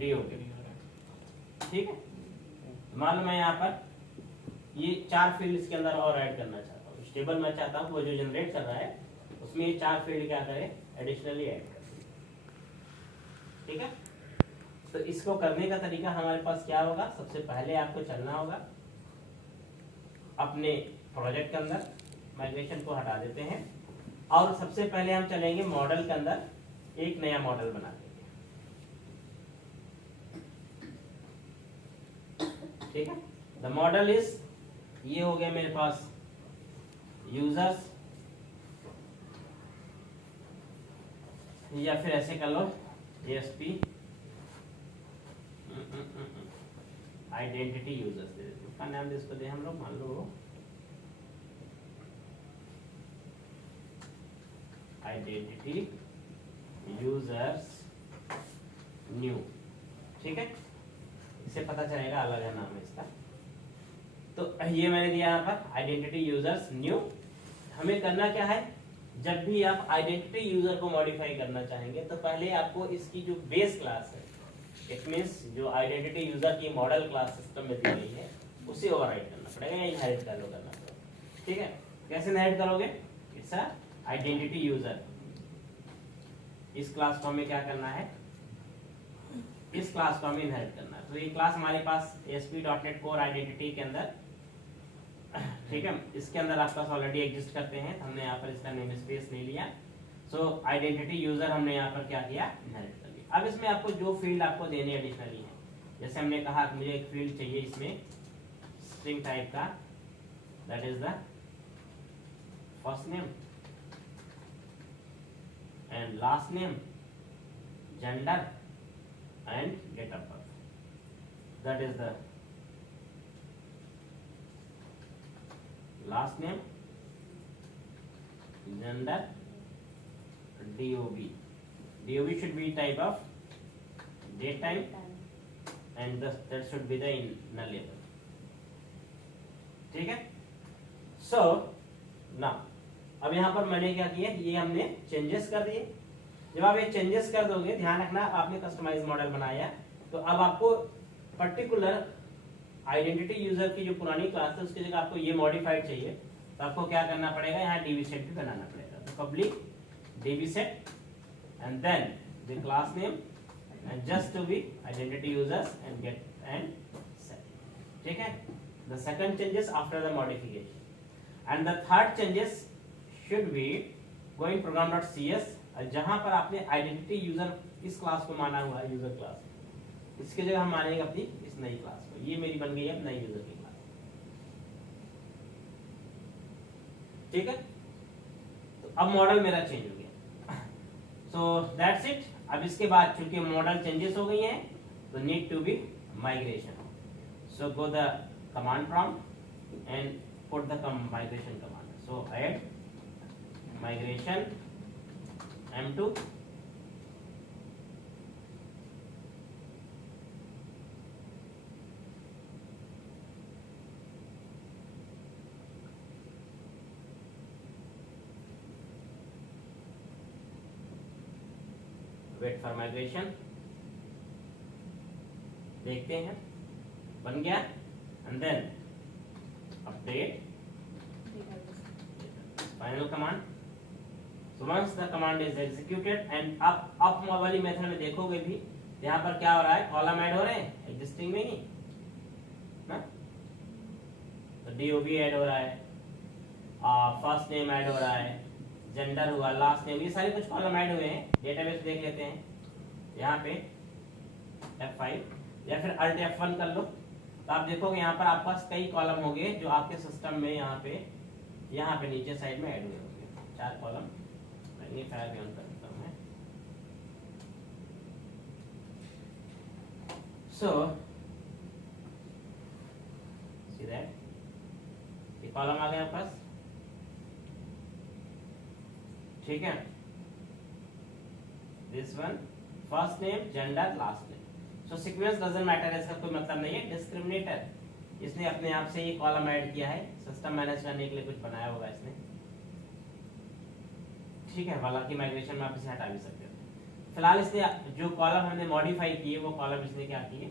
DOB, ठीक है। मान लो मैं यहाँ पर ये 4 फील्ड इसके अंदर और ऐड करना चाहता हूँ, टेबल मैं चाहता हूँ वो जो जनरेट कर रहा है उसमें ये 4 फील्ड क्या करे, एडिशनली ऐड कर, ठीक है। तो इसको करने का तरीका हमारे पास क्या होगा, सबसे पहले आपको चलना होगा अपने प्रोजेक्ट के अंदर, माइग्रेशन को हटा देते हैं और सबसे पहले हम चलेंगे मॉडल के अंदर, एक नया मॉडल बना देंगे, ठीक है। द मॉडल इज, ये हो गया मेरे पास यूजर्स, या फिर ऐसे कर लो ASP आइडेंटिटी यूजर्स, उसका नाम इसको दे हम लोग, मान लो आइडेंटिटी यूजर्स न्यू, ठीक है। इससे पता चलेगा अलग है नाम है इसका। तो ये मैंने दिया यहाँ पर आइडेंटिटी यूजर्स न्यू। हमें करना क्या है, जब भी आप आइडेंटिटी यूजर को मॉडिफाई करना चाहेंगे तो पहले आपको इसकी जो बेस क्लास है, इट मींस जो आइडेंटिटी यूजर की मॉडल क्लास सिस्टम में दी गई है उसे ओवरराइड करना पड़ेगा या इनहेरिट करना पड़ेगा, ठीक है। कैसे इनहेरिट करोगे, इट्स अ आइडेंटिटी यूजर, इस क्लास को हमें क्या करना है, इस क्लास को हमें इनहेरिट करना है। तो ये क्लास हमारे पास ASP.NET Core आइडेंटिटी के अंदर, ठीक है, इसके अंदर आपके पास ऑलरेडी एग्जिस्ट करते हैं, तो हमने यहाँ पर इसका नेम स्पेस ले लिया। सो आइडेंटिटी यूजर हमने यहाँ पर क्या किया, इनहेरिट कर लिया। अब इसमें आपको जो फील्ड आपको देने एडिशनली है, जैसे हमने कहा कि मुझे एक फील्ड चाहिए इसमें स्ट्रिंग टाइप का, that is the first name and last name, gender and date of birth, that is the last name, gender, DOB. DOB should be type of date time and that should be the nullable, ठीक है। So now अब यहाँ पर मैंने क्या किया, ये हमने चेंजेस कर दिए। जब आप ये चेंजेस कर दोगे, ध्यान रखना आपने कस्टमाइज मॉडल बनाया, तो अब आपको पर्टिकुलर आइडेंटिटी यूजर की जो पुरानी क्लास है उसकी जगह आपको ये मॉडिफाइड चाहिए, तो आपको क्या करना पड़ेगा, यहाँ DB सेट भी बनाना पड़ेगा। तो public DB set and then the class name and just to be identity users and get and set, ठीक है। The second changes after the modification and the third changes should be going program.cs, जहां पर आपने identity user इस class को माना हुआ है, यूजर क्लास, इसकी जगह हम मानेंगे अपनी इस नई क्लास को। ये मेरी बन गई है नई यूजर की क्लास, ठीक है। तो अब मॉडल मेरा चेंज हो गया, सो दैट्स इट। अब इसके बाद चूंकि मॉडल चेंजेस हो गई हैं तो need to be migration, so go the command prompt and put the migration command, so add migration M2 wait for migration, देखते हैं बन गया, and then update final command. So once the command is executed and up वाली method में देखोगे भी यहाँ पर क्या हो रहा है, कॉलम ऐड हो रहे हैं एग्जिस्टिंग में ही ना, तो DOB ऐड हो रहा है, फर्स्ट नेम ऐड हो रहा है, जेंडर हुआ, लास्ट नेम, ये सारे कुछ कॉलम ऐड हुए हैं। डेटाबेस देख लेते हैं, यहाँ पे F5 या फिर Alt F1 कर लो, तो आप देखोगे यहाँ पर आपके पास कई कॉलम होंगे जो आपके सिस्टम में यहाँ पे नीचे साइड में ऐड हुए होंगे, 4 कॉलम। मैग्नीफायर भी ऑन करता हूँ मैं, सो सी दैट ये कॉलम आ गया आपके पास, ठीक है। This one first name, gender, last name. So sequence doesn't matter, इसका कोई मतलब नहीं है। डिस्क्रिमिनेटर, इसने अपने आप से ये कॉलम ऐड किया है, सिस्टम मैनेज करने के लिए कुछ बनाया होगा इसने, ठीक है। हालांकि माइग्रेशन में आप इसे हटा भी सकते हो। फिलहाल इसने जो कॉलम हमने मॉडिफाई किए वो कॉलम इसने क्या किए,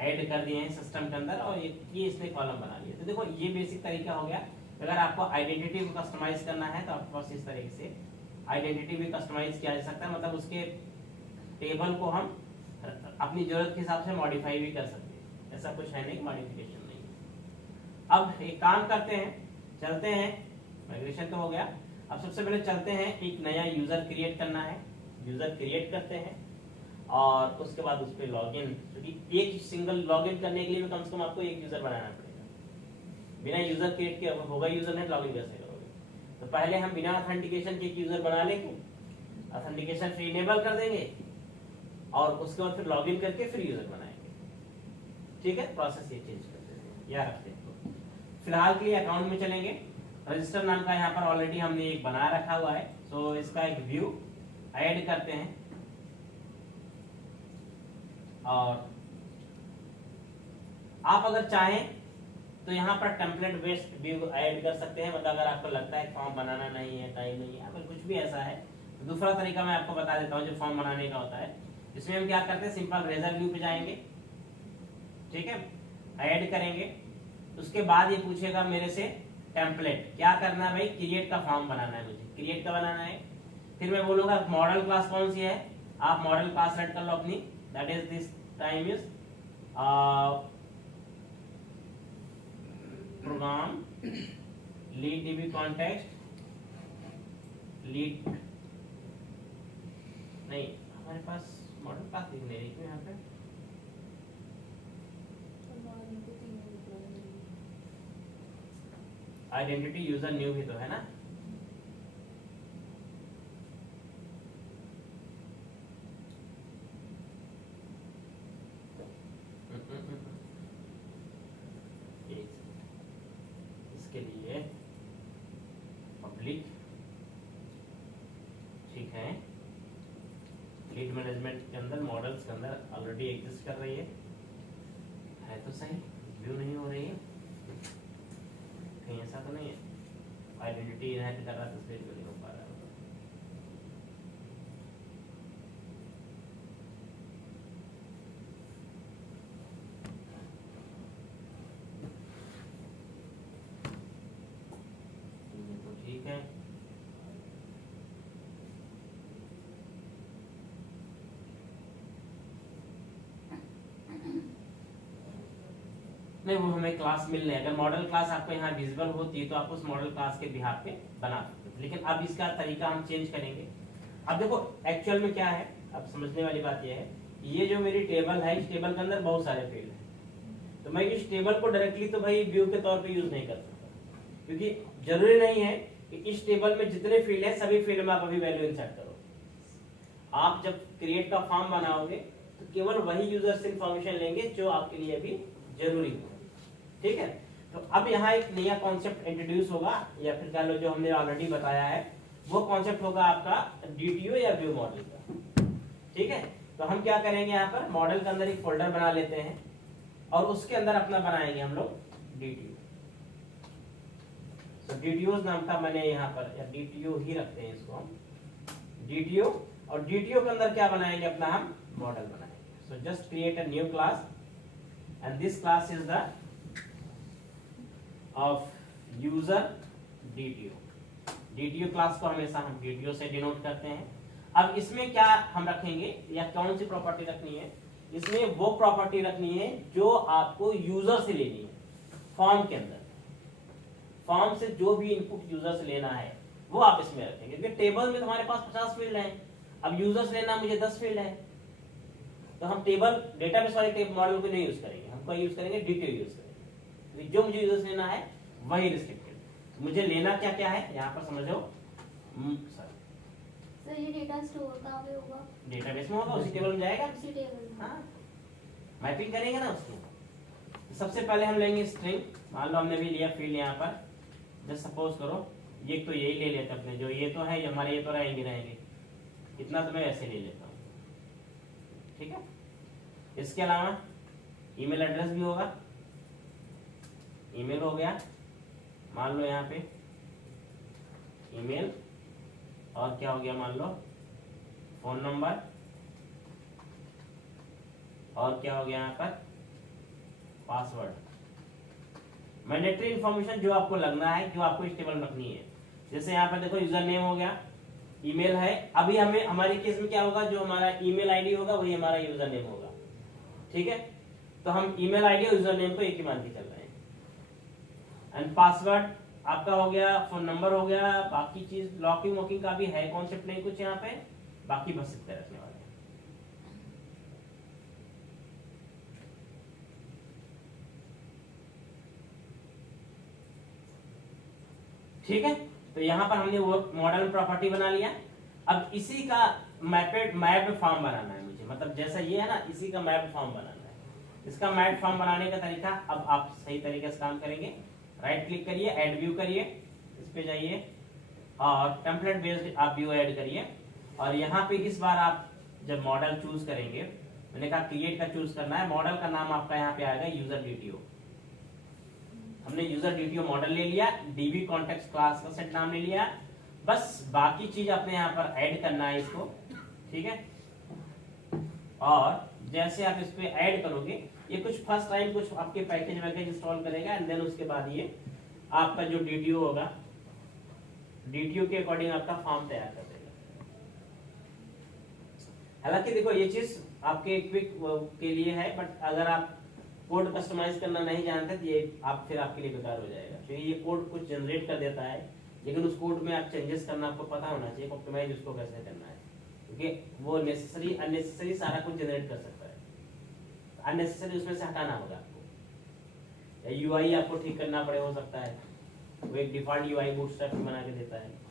ऐड कर दिए हैं सिस्टम के अंदर, और ये इसने कॉलम बना लिए। तो देखो ये बेसिक तरीका हो गया। अगर आपको आइडेंटिटी को कस्टमाइज करना है तो आपके पास इस तरीके से आइडेंटिटी भी कस्टमाइज किया जा सकता है, मतलब उसके टेबल को हम अपनी जरूरत के हिसाब से मॉडिफाई भी कर सकते हैं, ऐसा कुछ है नहीं, मॉडिफिकेशन नहीं है। अब एक काम करते हैं, चलते हैं, माइग्रेशन तो हो गया। अब सबसे पहले चलते हैं, एक नया यूजर क्रिएट करना है, यूजर क्रिएट करते हैं और उसके बाद उस पर लॉग इन, क्योंकि एक सिंगल लॉग इन करने के लिए कम से कम आपको एक यूजर बनाना पड़ेगा। बिना यूजर क्रिएट किए होगा यूजर नहीं, लॉग इन कैसे करोगे? तो पहले हम बिना ऑथेंटिकेशन के एक यूजर बना लेंगे, ऑथेंटिकेशन फिर इनेबल कर देंगे और उसके बाद फिर लॉग इन करके फिर यूजर बनाएंगे। ठीक है, प्रोसेस ये चेंज कर देते हैं, याद रखते हैं। फिलहाल के लिए अकाउंट में चलेंगे, रजिस्टर नाम का यहाँ पर ऑलरेडी हमने एक बना रखा हुआ है, तो इसका एक व्यू ऐड करते हैं और आप अगर चाहें तो यहाँ पर टेम्पलेट बेस्ड व्यू ऐड कर सकते हैं, मतलब अगर आपको लगता है फॉर्म बनाना नहीं है, टाइम नहीं है, अगर कुछ भी ऐसा है तो दूसरा तरीका मैं आपको बता देता हूँ जो फॉर्म बनाने का होता है। इसमें हम क्या करते हैं, सिंपल रेजर व्यू पे जाएंगे, ठीक है, ऐड करेंगे, उसके बाद ये पूछेगा मेरे से टेम्पलेट क्या करना है भाई, क्रिएट का फॉर्म बनाना है, मुझे क्रिएट का बनाना है। फिर मैं बोलूंगा मॉडल क्लास कौन सी है, आप मॉडल क्लास सेलेक्ट कर लो अपनी, that is this time is program lead DB context lead, नहीं हमारे पास मॉडल क्लास दिख नहीं रही क्यों यहाँ पे, आइडेंटिटी यूजर न्यू भी तो है ना, इसके लिए पब्लिक, ठीक है, लीड मैनेजमेंट के अंदर मॉडल्स के अंदर ऑलरेडी एग्जिस्ट कर रही है तो सही, व्यू नहीं हो रही है कहीं, ऐसा तो नहीं है, आइडेंटिटी इनहेरिट कर रहा है, तस्वीर क्यों नहीं हो पा रहा है? ये तो ठीक है, नहीं वो हमें क्लास मिल रही है, अगर मॉडल क्लास आपको यहाँ विजिबल होती है तो आप उस मॉडल क्लास के बिहाफ पे बना सकते हो, लेकिन अब इसका तरीका हम चेंज करेंगे। अब देखो एक्चुअल में क्या है, अब समझने वाली बात यह है, ये जो मेरी टेबल है, इस टेबल के अंदर बहुत सारे फील्ड है, तो मैं इस टेबल को डायरेक्टली तो भाई व्यू के तौर पे यूज नहीं कर सकता, क्योंकि जरूरी नहीं है कि इस टेबल में जितने फील्ड है सभी फील्ड में आप अभी वैल्यू इंसर्ट करो। आप जब क्रिएट का फॉर्म बनाओगे तो केवल वही यूजर से इंफॉर्मेशन लेंगे जो आपके लिए अभी जरूरी हो, ठीक है। तो अब यहाँ एक नया कॉन्सेप्ट इंट्रोड्यूस होगा, या फिर कह लो जो हमने ऑलरेडी बताया है वो कॉन्सेप्ट होगा आपका डीटीओ या व्यू मॉडल का, ठीक है। तो हम क्या करेंगे, यहाँ पर मॉडल के अंदर एक फोल्डर बना लेते हैं और उसके अंदर अपना बनाएंगे हम लोग डीटीओ। तो डीटीओ नाम का मैंने यहाँ पर, या डीटीओ ही रखते हैं इसको हम, डीटीओ, और डीटीओ के अंदर क्या बनाएंगे, अपना हम मॉडल बनाएंगे। So just create a new class and this class is the of user DTO. DTO class को हमेशा हम डीटीओ से डिनोट करते हैं। अब इसमें क्या हम रखेंगे, या कौन सी प्रॉपर्टी रखनी है, इसमें वो प्रॉपर्टी रखनी है जो आपको यूजर से लेनी है। फॉर्म के अंदर, फॉर्म से जो भी इनपुट यूजर से लेना है वो आप इसमें रखेंगे, क्योंकि टेबल में तुम्हारे पास 50 फील्ड है, अब यूजर से लेना मुझे 10 फील्ड है, तो हम टेबल डेटाबेस वाले टेबल मॉडल को नहीं यूज करेंगे, हम यूज करेंगे डीटीओ यूज करेंगे। जो मुझे यूजर से लेना है वही रिस्ट्रिक्टेड, मुझे लेना क्या क्या है यहाँ पर समझो। सर ये डेटा स्टोर कहाँ पे होगा? डेटाबेस में होगा, उसी टेबल में जाएगा, उसी टेबल में। हाँ मैपिंग करेंगे ना उसको। सबसे पहले हम लेंगे स्ट्रिंग, मान लो हमने भी लिया फील्ड यहाँ पर, जस्ट सपोज करो ये तो यही ले लेते अपने, जो ये तो है ये हमारे, ये तो रहेंगे, इतना तो मैं ऐसे ले लेता हूँ, ठीक है। इसके अलावा ईमेल एड्रेस भी होगा, ईमेल हो गया, मान लो यहाँ पे ईमेल, और क्या हो गया मान लो फोन नंबर, और क्या हो गया यहाँ पर, पासवर्ड। मैंडेटरी इंफॉर्मेशन जो आपको लगना है, जो आपको स्टेबल रखनी है, जैसे यहाँ पर देखो यूजर नेम हो गया, ईमेल है। अभी हमें हमारे केस में क्या होगा, जो हमारा ईमेल आईडी होगा वही हमारा यूजर नेम होगा, ठीक है। तो हम ईमेल आईडी और यूजर नेम को एक ही मान के चल रहे हैं। एंड पासवर्ड आपका हो गया, फोन नंबर हो गया, बाकी चीज लॉकिंग वॉकिंग का भी है कॉन्सेप्ट नहीं कुछ यहाँ पे, बाकी बस इतना रखने वाले हैं। ठीक है, तो यहाँ पर हमने वो मॉडल प्रॉपर्टी बना लिया। अब इसी का मैप फॉर्म बनाना है मुझे, मतलब जैसा ये है ना, इसी का मैप फॉर्म बनाना है। इसका मैप फॉर्म बनाने का तरीका अब आप सही तरीके से काम करेंगे। राइट क्लिक करिए, ऐड व्यू करिए, इस पे जाइए और टेम्पलेट बेस्ड आप व्यू ऐड करिए। और यहाँ पे इस बार आप जब मॉडल चूज करेंगे, मैंने कहा क्रिएट का चूज करना है, मॉडल का नाम आपका यहाँ पे आएगा यूजर डीटीओ। हमने यूजर डीटीओ मॉडल ले लिया, डीबी कॉन्टेक्स्ट क्लास का सेट नाम ले लिया, बस बाकी चीज अपने यहाँ पर ऐड करना है इसको, ठीक है। और जैसे आप इस पे ऐड करोगे, ये कुछ फर्स्ट टाइम कुछ आपके पैकेज वैकेज इंस्टॉल करेगा, एंड देन उसके बाद ये आपका जो डीटीओ होगा, डीटीओ के अकॉर्डिंग आपका फॉर्म तैयार कर देगा। हालांकि देखो ये चीज आपके क्विक के लिए है, बट अगर आप कोड कस्टमाइज करना नहीं जानते तो ये आप फिर आपके लिए बेकार हो जाएगा, क्योंकि ये कोड कुछ जनरेट कर देता है, लेकिन उस कोड में आप चेंजेस करना आपको पता होना चाहिए, ऑप्टिमाइज उसको कैसे करना है, क्योंकि वो नेसेसरी अननेसेसरी सारा कुछ जनरेट कर सकता है। अननेसेसरी उसमें से हटाना होगा आपको, या यूआई आपको ठीक करना पड़े, हो सकता है वो एक डिफॉल्ट यूआई बूटस्ट्रैप बना के देता है।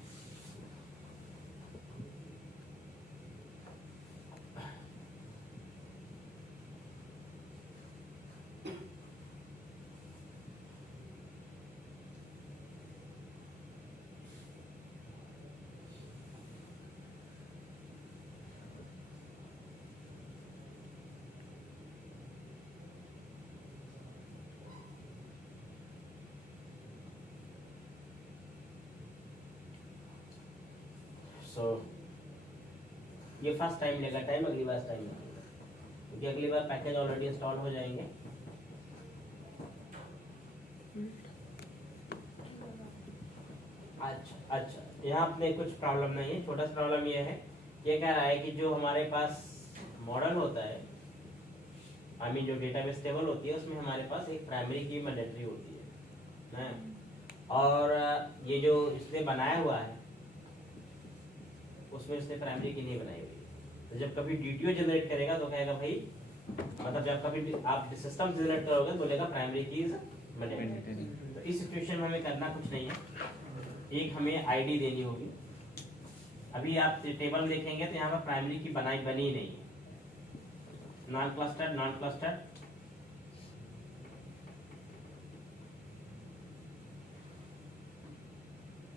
सो ये फर्स्ट टाइम लेगा टाइम, अगली बार टाइम लगेगा, क्योंकि अगली बार पैकेज ऑलरेडी इंस्टॉल हो जाएंगे। अच्छा, यहाँ पे कुछ प्रॉब्लम नहीं है, छोटा सा प्रॉब्लम ये है, ये कह रहा है कि जो हमारे पास मॉडल होता है, आई मीन जो डेटाबेस टेबल होती है, उसमें हमारे पास एक प्राइमरी की मैंडेटरी होती है, और ये जो इसने बनाया हुआ है उसमें इसने प्राइमरी की नहीं बनाई हुई। तो जब कभी डीटीओ जनरेट करेगा तो कहेगा भाई, मतलब जब कभी आप सिस्टम जनरेट करोगे तो बोलेगा प्राइमरी की इज मैंडेटरी। तो इस सिचुएशन में हमें करना कुछ नहीं है, एक हमें आईडी देनी होगी। अभी आप टेबल देखेंगे तो यहाँ पर प्राइमरी की बनी नहीं है, नॉन क्लस्टर्ड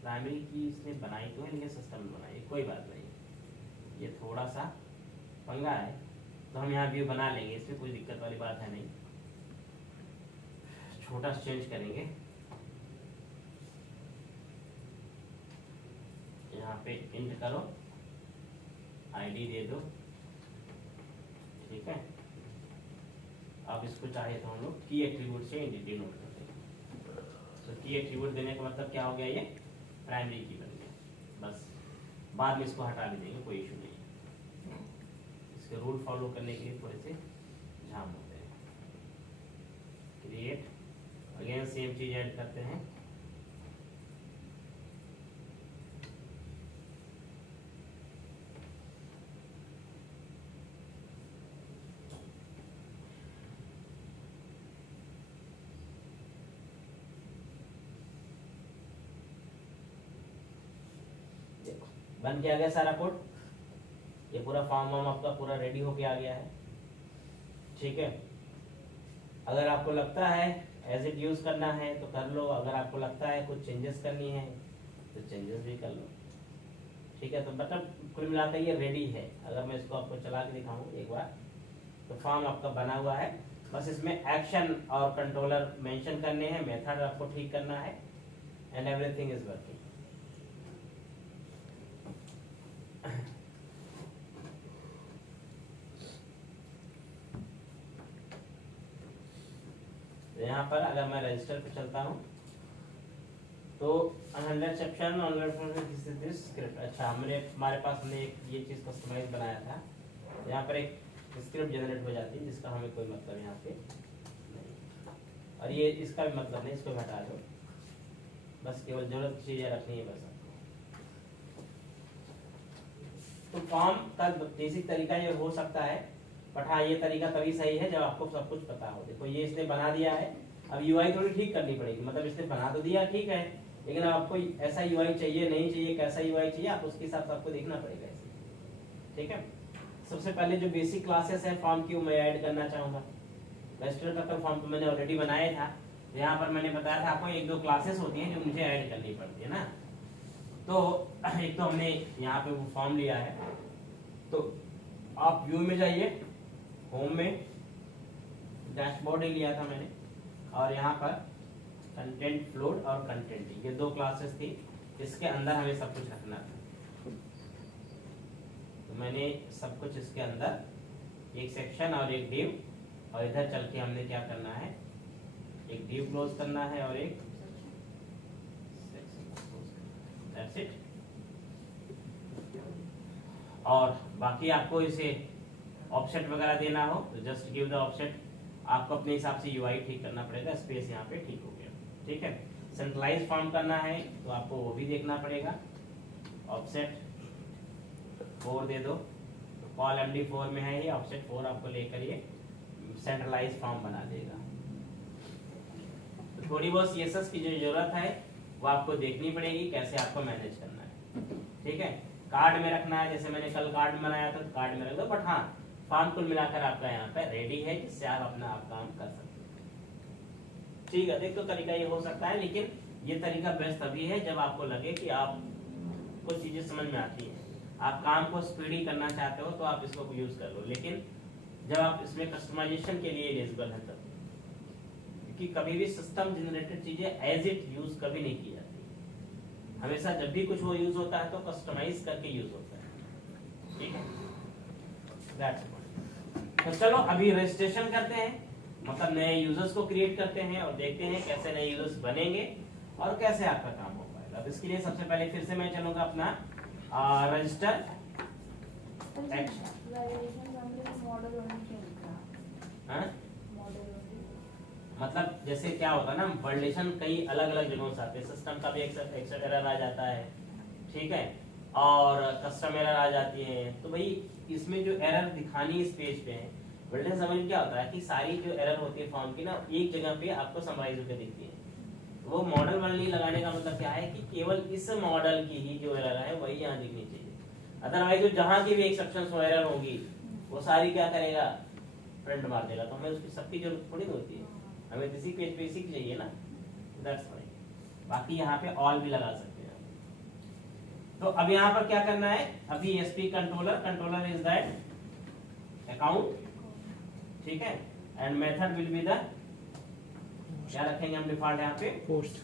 प्राइमरी की इसने बनाई तो है, लेकिन सिस्टम में बनाई, कोई बात नहीं, ये थोड़ा सा पंगा है, तो हम यहाँ व्यू बना लेंगे, इसमें कोई दिक्कत वाली बात है नहीं, छोटा चेंज करेंगे। यहाँ पे इंट करो, आईडी दे दो, ठीक है। अब इसको चाहे तो हम लोग की एट्रीब्यूट से डिनोट कर देंगे। तो की एट्रीब्यूट देने का मतलब क्या हो गया, ये प्राइमरी की बन गया, बस बाद में इसको हटा भी देंगे, कोई इशू नहीं। इसके रूल फॉलो करने के लिए थोड़े से झाम होते हैं। क्रिएट, अगेन सेम चीज ऐड करते हैं, बन के आ गया सारा कोड, ये पूरा फॉर्म वार्म आपका पूरा रेडी होके आ गया है, ठीक है। अगर आपको लगता है एज इट यूज करना है तो कर लो, अगर आपको लगता है कुछ चेंजेस करनी है तो चेंजेस भी कर लो, ठीक है। तो मतलब कुल मिलाकर ये रेडी है। अगर मैं इसको आपको चला के दिखाऊं एक बार, तो फॉर्म आपका बना हुआ है, बस इसमें एक्शन और कंट्रोलर मेंशन करने हैं, मेथड आपको ठीक करना है, एंड एवरीथिंग इज वर्किंग। यहाँ पर अगर मैं रजिस्टर पे चलता हूँ तो 100 सेक्शन 100 स्क्रिप्ट। अच्छा हमारे पास हमने ये चीज़ कस्टमाइज बनाया था, यहाँ पर एक स्क्रिप्ट जनरेट हो जाती है जिसका हमें कोई मतलब यहाँ पे नहीं, और ये इसका भी मतलब नहीं, इसको हटा दो, बस केवल जरूरत चीजें रखनी है बस आपको। तो फॉर्म का बेसिक तरीका ये हो सकता है, बट हाँ ये तरीका तभी सही है जब आपको सब कुछ पता हो। देखो ये इसने बना दिया है, अब यूआई थोड़ी ठीक करनी पड़ेगी, मतलब इसने बना तो दिया ठीक है, लेकिन आपको ऐसा यूआई चाहिए नहीं चाहिए, कैसा यूआई चाहिए, आप उसके हिसाब से आपको देखना पड़ेगा इसे, ठीक है। सबसे पहले जो बेसिक क्लासेस है फॉर्म की वो मैं ऐड करना चाहूंगा। रजिस्टर का तो फॉर्म तो मैंने ऑलरेडी बनाया था, तो यहाँ पर मैंने बताया था आपको 1-2 क्लासेस होती हैं जो मुझे ऐड करनी पड़ती है ना। तो एक तो हमने यहाँ पे वो फॉर्म लिया है, तो आप व्यू में जाइए, होम में डैशबोर्ड ही लिया था मैंने, और यहाँ पर कंटेंट फ्लोट और कंटेंट, ये 2 क्लासेस थी, इसके अंदर हमें सब कुछ रखना था। तो मैंने सब कुछ इसके अंदर एक सेक्शन और एक डिव, और इधर चल के हमने क्या करना है, एक डिव क्लोज करना है और एक दैट्स इट। और बाकी आपको इसे ऑफसेट वगैरह देना हो तो जस्ट गिव द ऑफसेट, आपको अपने हिसाब से यूआई ठीक करना पड़ेगा। स्पेस यहाँ पे ठीक हो गया, ठीक है। सेंट्रलाइज फॉर्म करना है तो आपको वो भी देखना पड़ेगा, ऑफसेट 4 दे दो, तो कॉल MD4 में है ये, ऑफसेट 4 आपको लेकर ये सेंट्रलाइज फॉर्म बना देगा। तो थोड़ी बहुत CSS की जो जरूरत है वो आपको देखनी पड़ेगी, कैसे आपको मैनेज करना है, ठीक है। कार्ड में रखना है, जैसे मैंने कल कार्ड बनाया था तो कार्ड में रख दो, बट हाँ फॉर्म कुल मिलाकर आपका यहाँ पे रेडी है जिससे आप अपना आप काम कर सकते हैं, ठीक है। देखो तरीका ये हो सकता है, लेकिन ये तरीका बेस्ट तभी है जब आपको लगे कि आप कुछ चीजें समझ में आती हैं, आप काम को स्पीडी करना चाहते हो तो आप इसको यूज कर लो, लेकिन जब आप इसमें कस्टमाइजेशन के लिए एलिजिबल है तब, क्योंकि कभी भी सिस्टम जनरेटेड चीजें एज इट यूज कभी नहीं की जाती, हमेशा जब भी कुछ वो यूज होता है तो कस्टमाइज करके यूज होता है, ठीक है। दैट्स तो चलो अभी रजिस्ट्रेशन करते हैं, मतलब नए यूजर्स को क्रिएट करते हैं और देखते हैं कैसे नए यूजर्स बनेंगे और कैसे आपका काम हो पाएगा। अब इसके लिए सबसे पहले फिर से मैं चलूंगा अपना रजिस्टर मतलब जैसे क्या होता है ना, वैलिडेशन कई अलग अलग जगहों से आते हैं, सिस्टम का भी एक्सेप्ट एरर आ जाता है, ठीक है, और कस्टम एरर आ जाती है। तो भाई इसमें जो एरर दिखानी इस पेज पे है, वैलिडेशन समझ क्या होता है कि सारी जो एरर होती है फॉर्म की ना एक जगह पे आपको समराइज होकर दिखती है। वो मॉडल वनली लगाने का मतलब क्या है कि केवल इस मॉडल की ही जो एरर है वही यहाँ दिखनी चाहिए, अदरवाइज जो जहाँ की भी एक्सेप्शन हो एरर होगी वो सारी क्या करेगा, प्रिंट मार देगा। तो हमें उसकी सबकी जरूरत थोड़ी होती है, हमें इसी पेज पे इसी की चाहिए ना, दैट्स फाइन। बाकी यहाँ पे ऑल भी लगा सकते हैं। तो अब यहाँ पर क्या करना है, अभी SP controller is that account, ठीक है, and method will be the, क्या रखेंगे हम डिफॉल्ट यहाँ पे पोस्ट।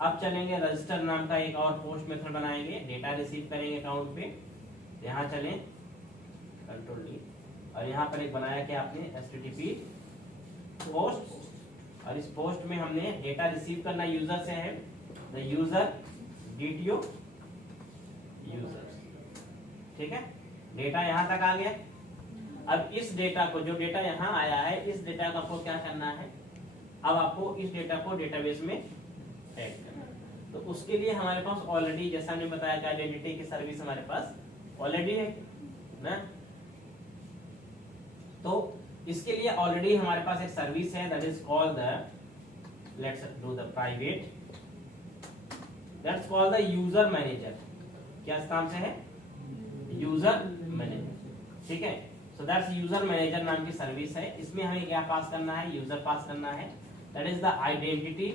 अब चलेंगे रजिस्टर नाम का एक और पोस्ट मेथड बनाएंगे, डेटा रिसीव करेंगे अकाउंट पे, यहाँ चलें कंट्रोल D, और यहाँ पर एक बनाया क्या आपने HTTP पोस्ट, और इस पोस्ट में हमने डेटा रिसीव करना यूजर से है, द यूजर DTO यूजर, ठीक है। डेटा यहाँ तक आ गया। अब इस डेटा को, जो डेटा यहाँ आया है, इस डेटा को आपको क्या करना है, अब आपको इस डेटा को डेटाबेस में टैग करना है। तो उसके लिए हमारे पास ऑलरेडी, जैसा हमने बताया कि आइडेंटिटी की सर्विस हमारे पास ऑलरेडी है ना, तो इसके लिए ऑलरेडी हमारे पास एक सर्विस है, that is called the, let's do the private, that's called the user manager. क्या नाम से है, यूजर मैनेजर, ठीक है। सो दैट्स यूजर मैनेजर नाम की सर्विस है। इसमें हमें क्या पास करना है, यूजर पास करना है, that is the identity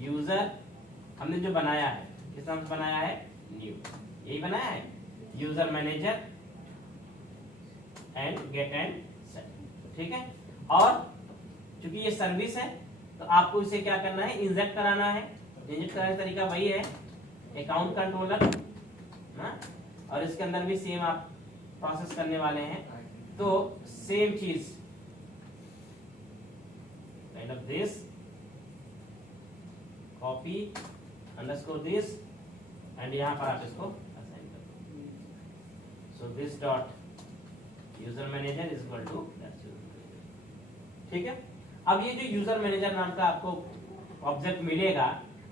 user. हमने जो बनाया है किस नाम से बनाया है, न्यू, यही बनाया है, user manager and get and set, ठीक है। और चूंकि ये सर्विस है तो आपको इसे क्या करना है, इंजेक्ट कराना है। इंजेक्ट कराने का तरीका वही है, अकाउंट कंट्रोलर ना, और इसके अंदर भी सेम आप प्रोसेस करने वाले हैं। तो सेम चीज kind of this copy underscore this and यहाँ पर आप इसको असाइन कर दो। So this dot user manager is equal to, ठीक है। अब ये जो यूजर मैनेजर नाम का आपको ऑब्जेक्ट मिलेगा,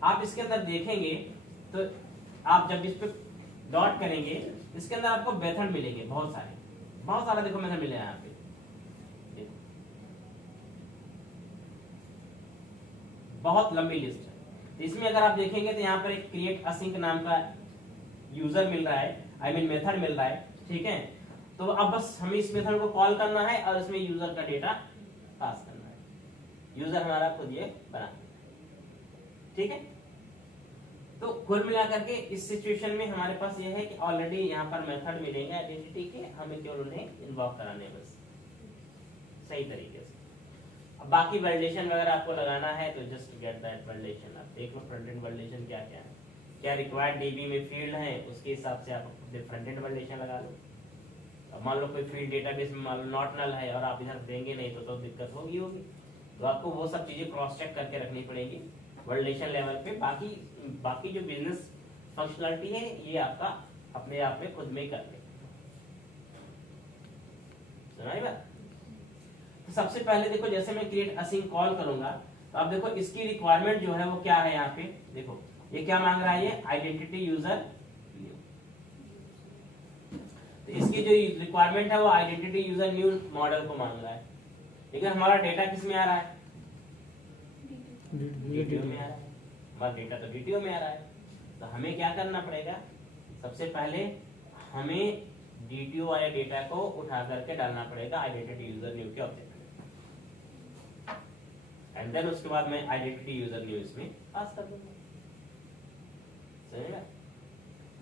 आप इसके अंदर देखेंगे तो आप जब इस पे डॉट करेंगे इसके अंदर आपको मेथड मिलेंगे बहुत सारे देखो मेथड मिले यहाँ पे, देखो बहुत लंबी लिस्ट है। तो इसमें अगर आप देखेंगे तो यहाँ पर एक क्रिएट असिंक नाम का यूजर मिल रहा है, आई मीन मेथड मिल रहा है, ठीक है। तो अब बस हमें इस मेथड को कॉल करना है और इसमें यूजर का डेटा पास करना है। यूजर हमारा खुद ये बना, ठीक है। तो कुल मिलाकर के इस सिचुएशन में हमारे पास ये है कि ऑलरेडी यहाँ पर मेथड मिलेंगे आइडेंटिटी के, हमें केवल उन्हें इन्वॉल्व कराने बस सही तरीके से। अब बाकी वैलिडेशन वगैरह आपको लगाना है तो जस्ट गेट दैट वैलिडेशन। आप देख लो फ्रंट एंड वैलिडेशन क्या क्या है, क्या रिक्वायर्ड डीबी में फील्ड है उसके हिसाब से आप फ्रंट एंड वैलिडेशन लगा लो। अब मान लो कोई फील्ड डेटाबेस में मान लो नॉट नल है और आप इधर देंगे नहीं तो दिक्कत होगी। तो आपको वो सब चीजें क्रॉस चेक करके रखनी पड़ेगी वैलिडेशन लेवल पे। बाकी जो बिजनेस फंक्शनलिटी है ये आपका अपने आप में खुद में ही कर ले। सुनाई बात? तो सबसे पहले देखो जैसे मैं क्रिएट असिंक कॉल करूंगा तो आप देखो इसकी रिक्वायरमेंट जो है वो क्या है। यहाँ पे देखो ये क्या मांग रहा है, ये आइडेंटिटी यूजर। तो इसकी जो रिक्वायरमेंट है वो आइडेंटिटी यूजर न्यू मॉडल को मांग रहा है, लेकिन हमारा डेटा किस में आ रहा है, डीटीओ में आ रहा है। हमारा डेटा तो डीटीओ में आ रहा है। तो हमें क्या करना पड़ेगा, सबसे पहले हमें डीटीओ वाले डेटा को उठा करके डालना पड़ेगा आइडेंटिटी यूजर न्यू के ऑब्जेक्ट में, एंड देन उसके बाद मैं आइडेंटिटी यूजर न्यू इसमें पास कर दूंगा। समझेगा?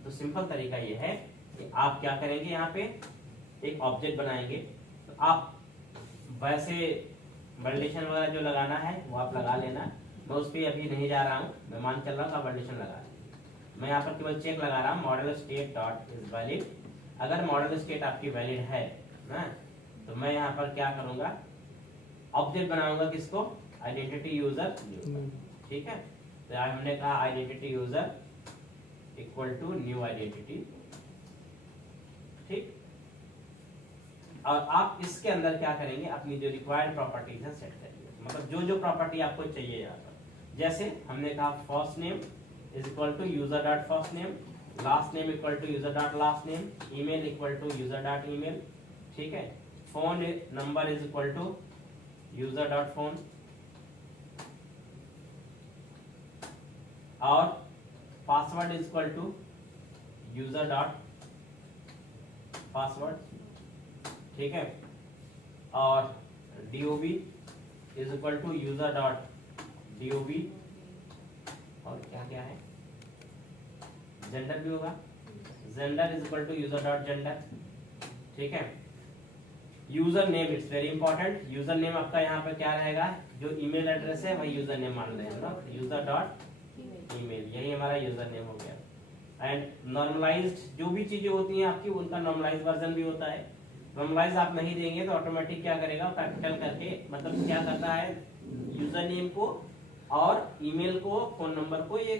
तो सिंपल तरीका ये है कि आप क्या करेंगे, यहाँ पे एक ऑब्जेक्ट बनाएंगे। तो आप वैसे वैलिडेशन वगैरह जो लगाना है वो आप लगा लेना, मैं उस पर अभी नहीं जा रहा हूँ। मैं मान चल रहा हूँ आप वैलिडेशन लगा रहे हैं। मैं यहाँ पर केवल चेक लगा रहा हूँ model state dot is valid. अगर मॉडल स्टेट आपकी वैलिड है ना तो मैं यहाँ पर क्या करूंगा, ऑब्जेक्ट बनाऊंगा किसको, आइडेंटिटी यूजर। ठीक है, तो हमने कहा identity user equal to new identity. ठीक, और आप इसके अंदर क्या करेंगे, अपनी जो रिक्वायर्ड प्रॉपर्टीज है सेट करेंगे। मतलब जो जो प्रॉपर्टी आपको चाहिए यहाँ पर, जैसे हमने कहा first name is equal to user dot first name, last name equal to user dot last name, email equal to user dot email. ठीक है, phone number is equal to user dot phone, और password is equal to user dot password. ठीक है, और DOB is equal to user dot DOB, और क्या क्या है, जेंडर भी होगा, gender is equal to user dot gender. ठीक है, user name it's very important. User name आपका यहाँ पे क्या रहेगा, जो ईमेल एड्रेस है वही यूजर नेम मान रहे हैं ना, यूजर डॉट ईमेल, यही हमारा यूजर नेम हो गया। एंड नॉर्मलाइज्ड जो भी चीजें होती हैं आपकी उनका नॉर्मलाइज वर्जन भी होता है। नॉर्मलाइज आप नहीं देंगे तो ऑटोमेटिक क्या करेगा, कैपिटल करके, मतलब क्या करता है, यूजर नेम को और ईमेल को, फोन नंबर को ये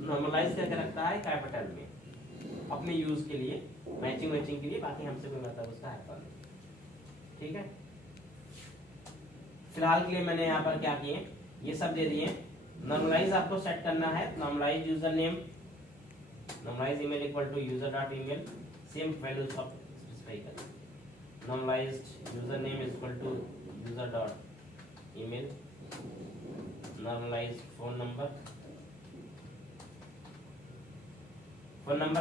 नॉर्मलाइज करके रखता है कैपिटल में अपने यूज के लिए, मैचिंग के लिए। बाकी हमसे कोई मतलब उसका है। ठीक है, फिलहाल के लिए मैंने यहाँ पर क्या किए, ये सब दे दिए। नॉर्मलाइज आपको सेट करना है, normalise user name, normalise email equal to user dot email, same values of specify करना। Normalised user name is equal to user dot email, normalised phone number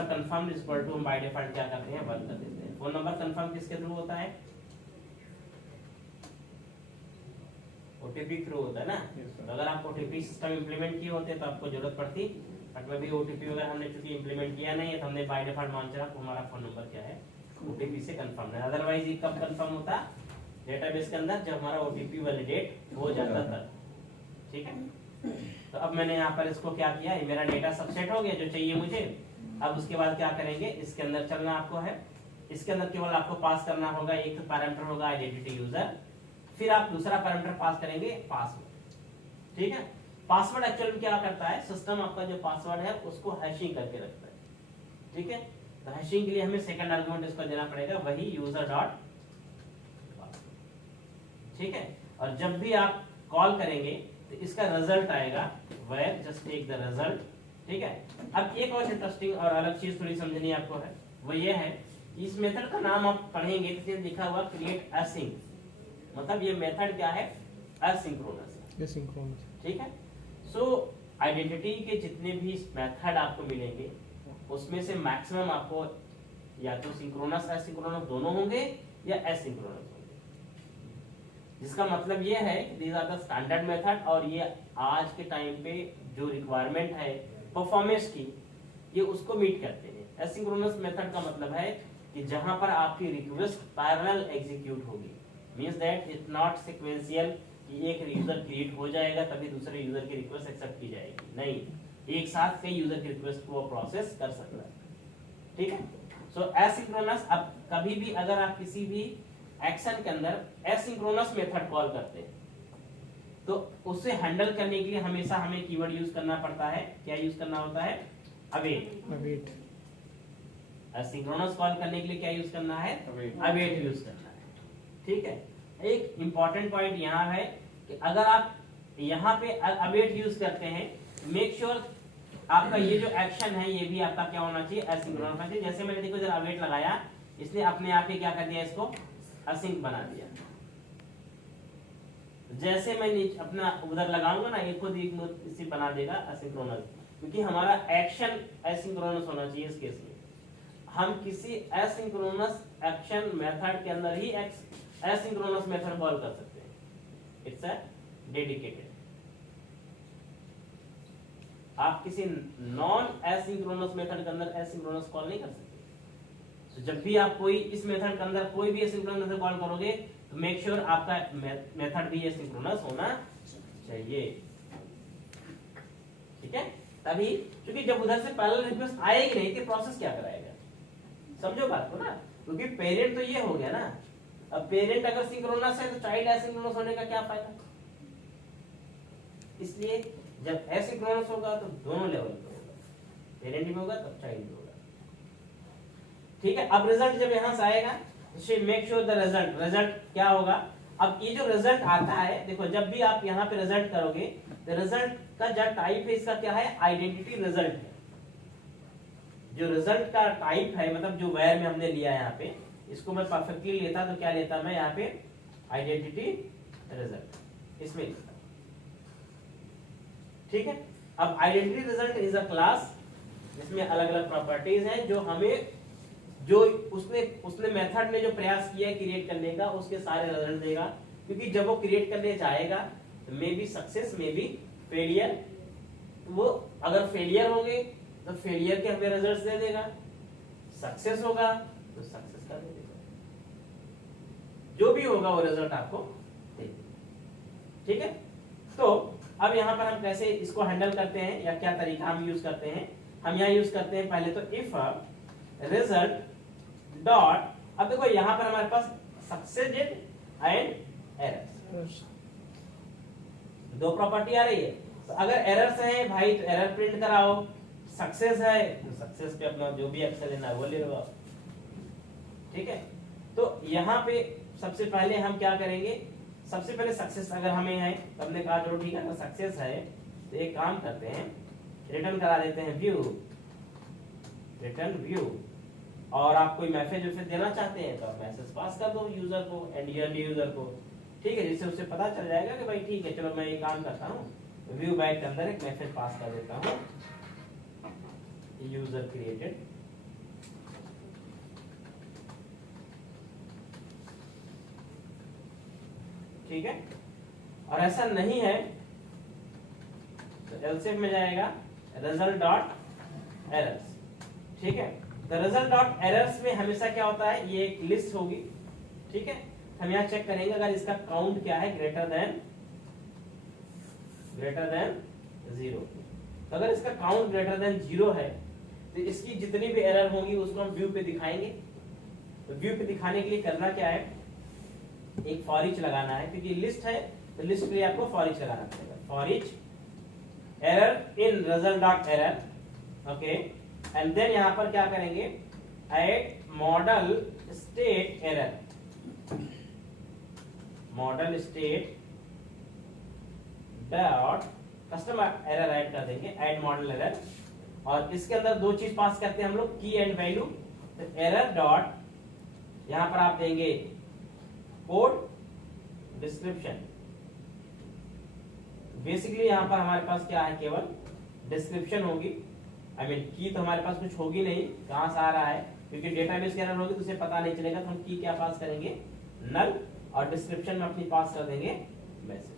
confirm is equal to, हम by default क्या करते हैं, 1 कर देते हैं। Phone number confirm किसके through होता है, ओटीपी थ्रू होता है ना। तो अगर आप ओटीपी सिस्टम इंप्लीमेंट किए होते तो आपको जरूरत पड़ती, बट में भी ओटीपी वगैरह हमने चूंकि इंप्लीमेंट किया नहीं है तो हमने बाय डिफॉल्ट मान चला हमारा फोन नंबर क्या है, ओटीपी से कंफर्म है। अदरवाइज ये कब कंफर्म होता, डेटाबेस के अंदर जब हमारा ओटीपी वैलिडेट हो जाता था। ठीक है, तो अब मैंने यहाँ पर इसको क्या किया, ये मेरा डेटा सब सेट हो गया जो चाहिए मुझे। अब उसके बाद क्या करेंगे, इसके अंदर चलना आपको है। इसके अंदर केवल आपको पास करना होगा, एक पैरामीटर होगा आइडेंटिटी यूजर, फिर आप दूसरा पैरामीटर पास करेंगे पासवर्ड। ठीक है। पासवर्ड एक्चुअल में क्या करता है, सिस्टम आपका जो पासवर्ड है उसको हैशिंग करके रखता है, ठीक है। तो हैशिंग के लिए हमें सेकंड आर्गुमेंट इसको देना पड़ेगा, वही यूजर डॉट, ठीक है। और जब भी आप कॉल करेंगे तो इसका रिजल्ट आएगा where just take the result, ठीक है। अब एक और इंटरेस्टिंग और अलग चीज थोड़ी समझनी आपको है, वो ये है इस मेथड का नाम आप पढ़ेंगे तो लिखा हुआ क्रिएट असिंक, मतलब ये मेथड क्या है, असिंक्रोनस, ठीक है। सो आइडेंटिटी के जितने भी मेथड आपको मिलेंगे उसमें से मैक्सिमम आपको या तो सिंक्रोनस एसिंक्रोनस दोनों होंगे या एसिंक्रोनस होंगे, जिसका मतलब ये है these are the standard method, और ये आज के टाइम पे जो रिक्वायरमेंट है परफॉर्मेंस की ये उसको मीट करते हैं। एसिंक्रोनस मेथड का मतलब है कि जहां पर आपकी रिक्वेस्ट पैरेलल एग्जीक्यूट होगी, means that it's not sequential कि एक यूजर क्रिएट हो जाएगा तभी दूसरे यूजर की रिक्वेस्ट एक्सेप्ट की जाएगी, नहीं, एक साथ कई यूजर की रिक्वेस्ट को प्रोसेस कर सकता है, ठीक है। सो एसिंक्रोनस, अब कभी भी अगर आप किसी भी एक्शन के अंदर एसिंक्रोनस मेथड कॉल करते हैं तो उसे हैंडल करने के लिए हमेशा हमें कीवर्ड यूज करना पड़ता है, क्या यूज करना होता है, अवेट। एसिंक्रोनस कॉल करने के लिए क्या यूज करना है, अवेट यूज करना है, ठीक है। एक इंपॉर्टेंट पॉइंट यहाँ है कि अगर आप यहाँ पे अवेट यूज करते हैं, मेक श्योर आपका ये जो एक्शन है ये भी आपका क्या होना चाहिए, एसिंक्रोनस होना चाहिए। जैसे मैंने देखो जरा अवेट लगाया, इसने अपने आप ही क्या कर दिया, इसको असिंक बना दिया। जैसे मैं अपना उधर लगाऊंगा ना, ये खुद इसी बना देगा असिंक्रोनस, क्योंकि हमारा एक्शन एसिंक्रोनस होना चाहिए इस केस में। हम किसी एसिंक्रोनस एक्शन मेथड के अंदर ही एसिंक्रोनस मेथड कॉल कर सकते हैं, इट्स अ डेडिकेटेड। आप किसी नॉन एसिंक्रोनस मेथड के अंदर एसिंक्रोनस कॉल नहीं कर सकते। तो जब भी आप कोई इस मेथड के अंदर कोई भी एसिंक्रोनस मेथड कॉल करोगे तो मेक श्योर आपका मेथड भी एसिंक्रोनस होना चाहिए, ठीक है। तभी, क्योंकि जब उधर से पैरेलल रिक्वेस्ट आएगी नहीं तो प्रोसेस क्या कराएगा, समझो बात को ना, क्योंकि पेरेंट तो ये हो गया ना। अब पेरेंट अगर सिंक्रोनस है तो चाइल्ड एसिंक्रोनस होने का क्या फायदा, इसलिए जब एसिंक्रोनस होगा तो दोनों लेवल पे होगा, पेरेंट भी होगा तब चाइल्ड भी होगा, ठीक है। अब रिजल्ट जब यहां से आएगा मेक श्योर द रिजल्ट क्या होगा। अब ये जो रिजल्ट आता है, देखो जब भी आप यहाँ पे रिजल्ट करोगे तो रिजल्ट का जो टाइप है इसका क्या है, आइडेंटिटी रिजल्ट है। जो रिजल्ट का टाइप है, मतलब जो वेयर में हमने लिया है यहाँ पे, इसको मैं परफेक्टली लेता तो क्या लेता मैं यहाँ पे, आइडेंटिटी रिजल्ट, इसमें लिखता, ठीक है। अब identity result is a class जिसमें अलग अलग प्रॉपर्टीज हैं, जो हमें जो उसने मेथड ने जो प्रयास किया है क्रिएट करने का उसके सारे रिजल्ट देगा, क्योंकि जब वो क्रिएट करने जाएगा तो may be success may be failure, वो अगर फेलियर होंगे तो फेलियर के हमें रिजल्ट्स दे देगा, सक्सेस होगा तो सक्सेस का दे देगा, जो भी होगा वो रिजल्ट आपको दे देगा, ठीक है। तो अब यहाँ पर हम कैसे इसको हैंडल करते हैं या क्या तरीका हम यूज करते हैं, हम यहाँ यूज करते हैं पहले तो इफ रिजल्ट डॉट, अब देखो यहाँ पर हमारे पास सक्सेसेड एंड एरर्स, दो प्रॉपर्टी आ रही है। तो अगर एरर्स है भाई तो एरर प्रिंट कराओ, सक्सेस है तो सक्सेस पे अपना जो भी एक्शन लेना है वो ले लो, ठीक है। तो यहाँ पे सबसे पहले हम क्या करेंगे, सबसे पहले सक्सेस अगर हमें है तो हमने कहा चलो ठीक है, सक्सेस है तो एक काम करते हैं, रिटर्न करा देते हैं व्यू, रिटर्न व्यू, और आप कोई मैसेज उसे देना चाहते हैं तो आप मैसेज पास कर दो यूजर को, एंड यूजर को, ठीक है, जिससे उसे पता चल जाएगा कि भाई ठीक है चलो मैं ये काम करता हूँ, व्यू बैक के अंदर एक मैसेज पास कर देता हूँ, यूजर क्रिएटेड, ठीक है। और ऐसा नहीं है तो एल्सिफ में जाएगा रिजल्ट डॉट एरर्स, ठीक है। तो रिजल्ट डॉट एरर्स में हमेशा क्या होता है, ये एक लिस्ट होगी, ठीक है। हम यहाँ चेक करेंगे अगर इसका काउंट क्या है ग्रेटर देन 0, तो अगर इसका काउंट ग्रेटर देन 0 है तो इसकी जितनी भी एरर होंगी उसको हम व्यू पे दिखाएंगे। तो व्यू पे दिखाने के लिए करना क्या है, एक फॉर ईच लगाना है, क्योंकि लिस्ट है तो लिस्ट के लिए आपको फॉर ईच लगाना पड़ेगा। For each error in result dot error, okay, and then यहां पर क्या करेंगे, at model state error, model state dot custom error add कर देंगे, ऐड मॉडल एरर, और इसके अंदर दो चीज पास करते हैं हम लोग, की एंड वैल्यू। तो एरर डॉट यहां पर आप देंगे कोड डिस्क्रिप्शन, बेसिकली यहां पर हमारे पास क्या है, केवल डिस्क्रिप्शन होगी, आई मीन की तो हमारे पास कुछ होगी नहीं, कहां से आ रहा है, क्योंकि डेटाबेस की एरर होगी तो उसे पता नहीं चलेगा, तो हम की क्या पास करेंगे, नल, और डिस्क्रिप्शन में अपनी पास कर देंगे मैसेज,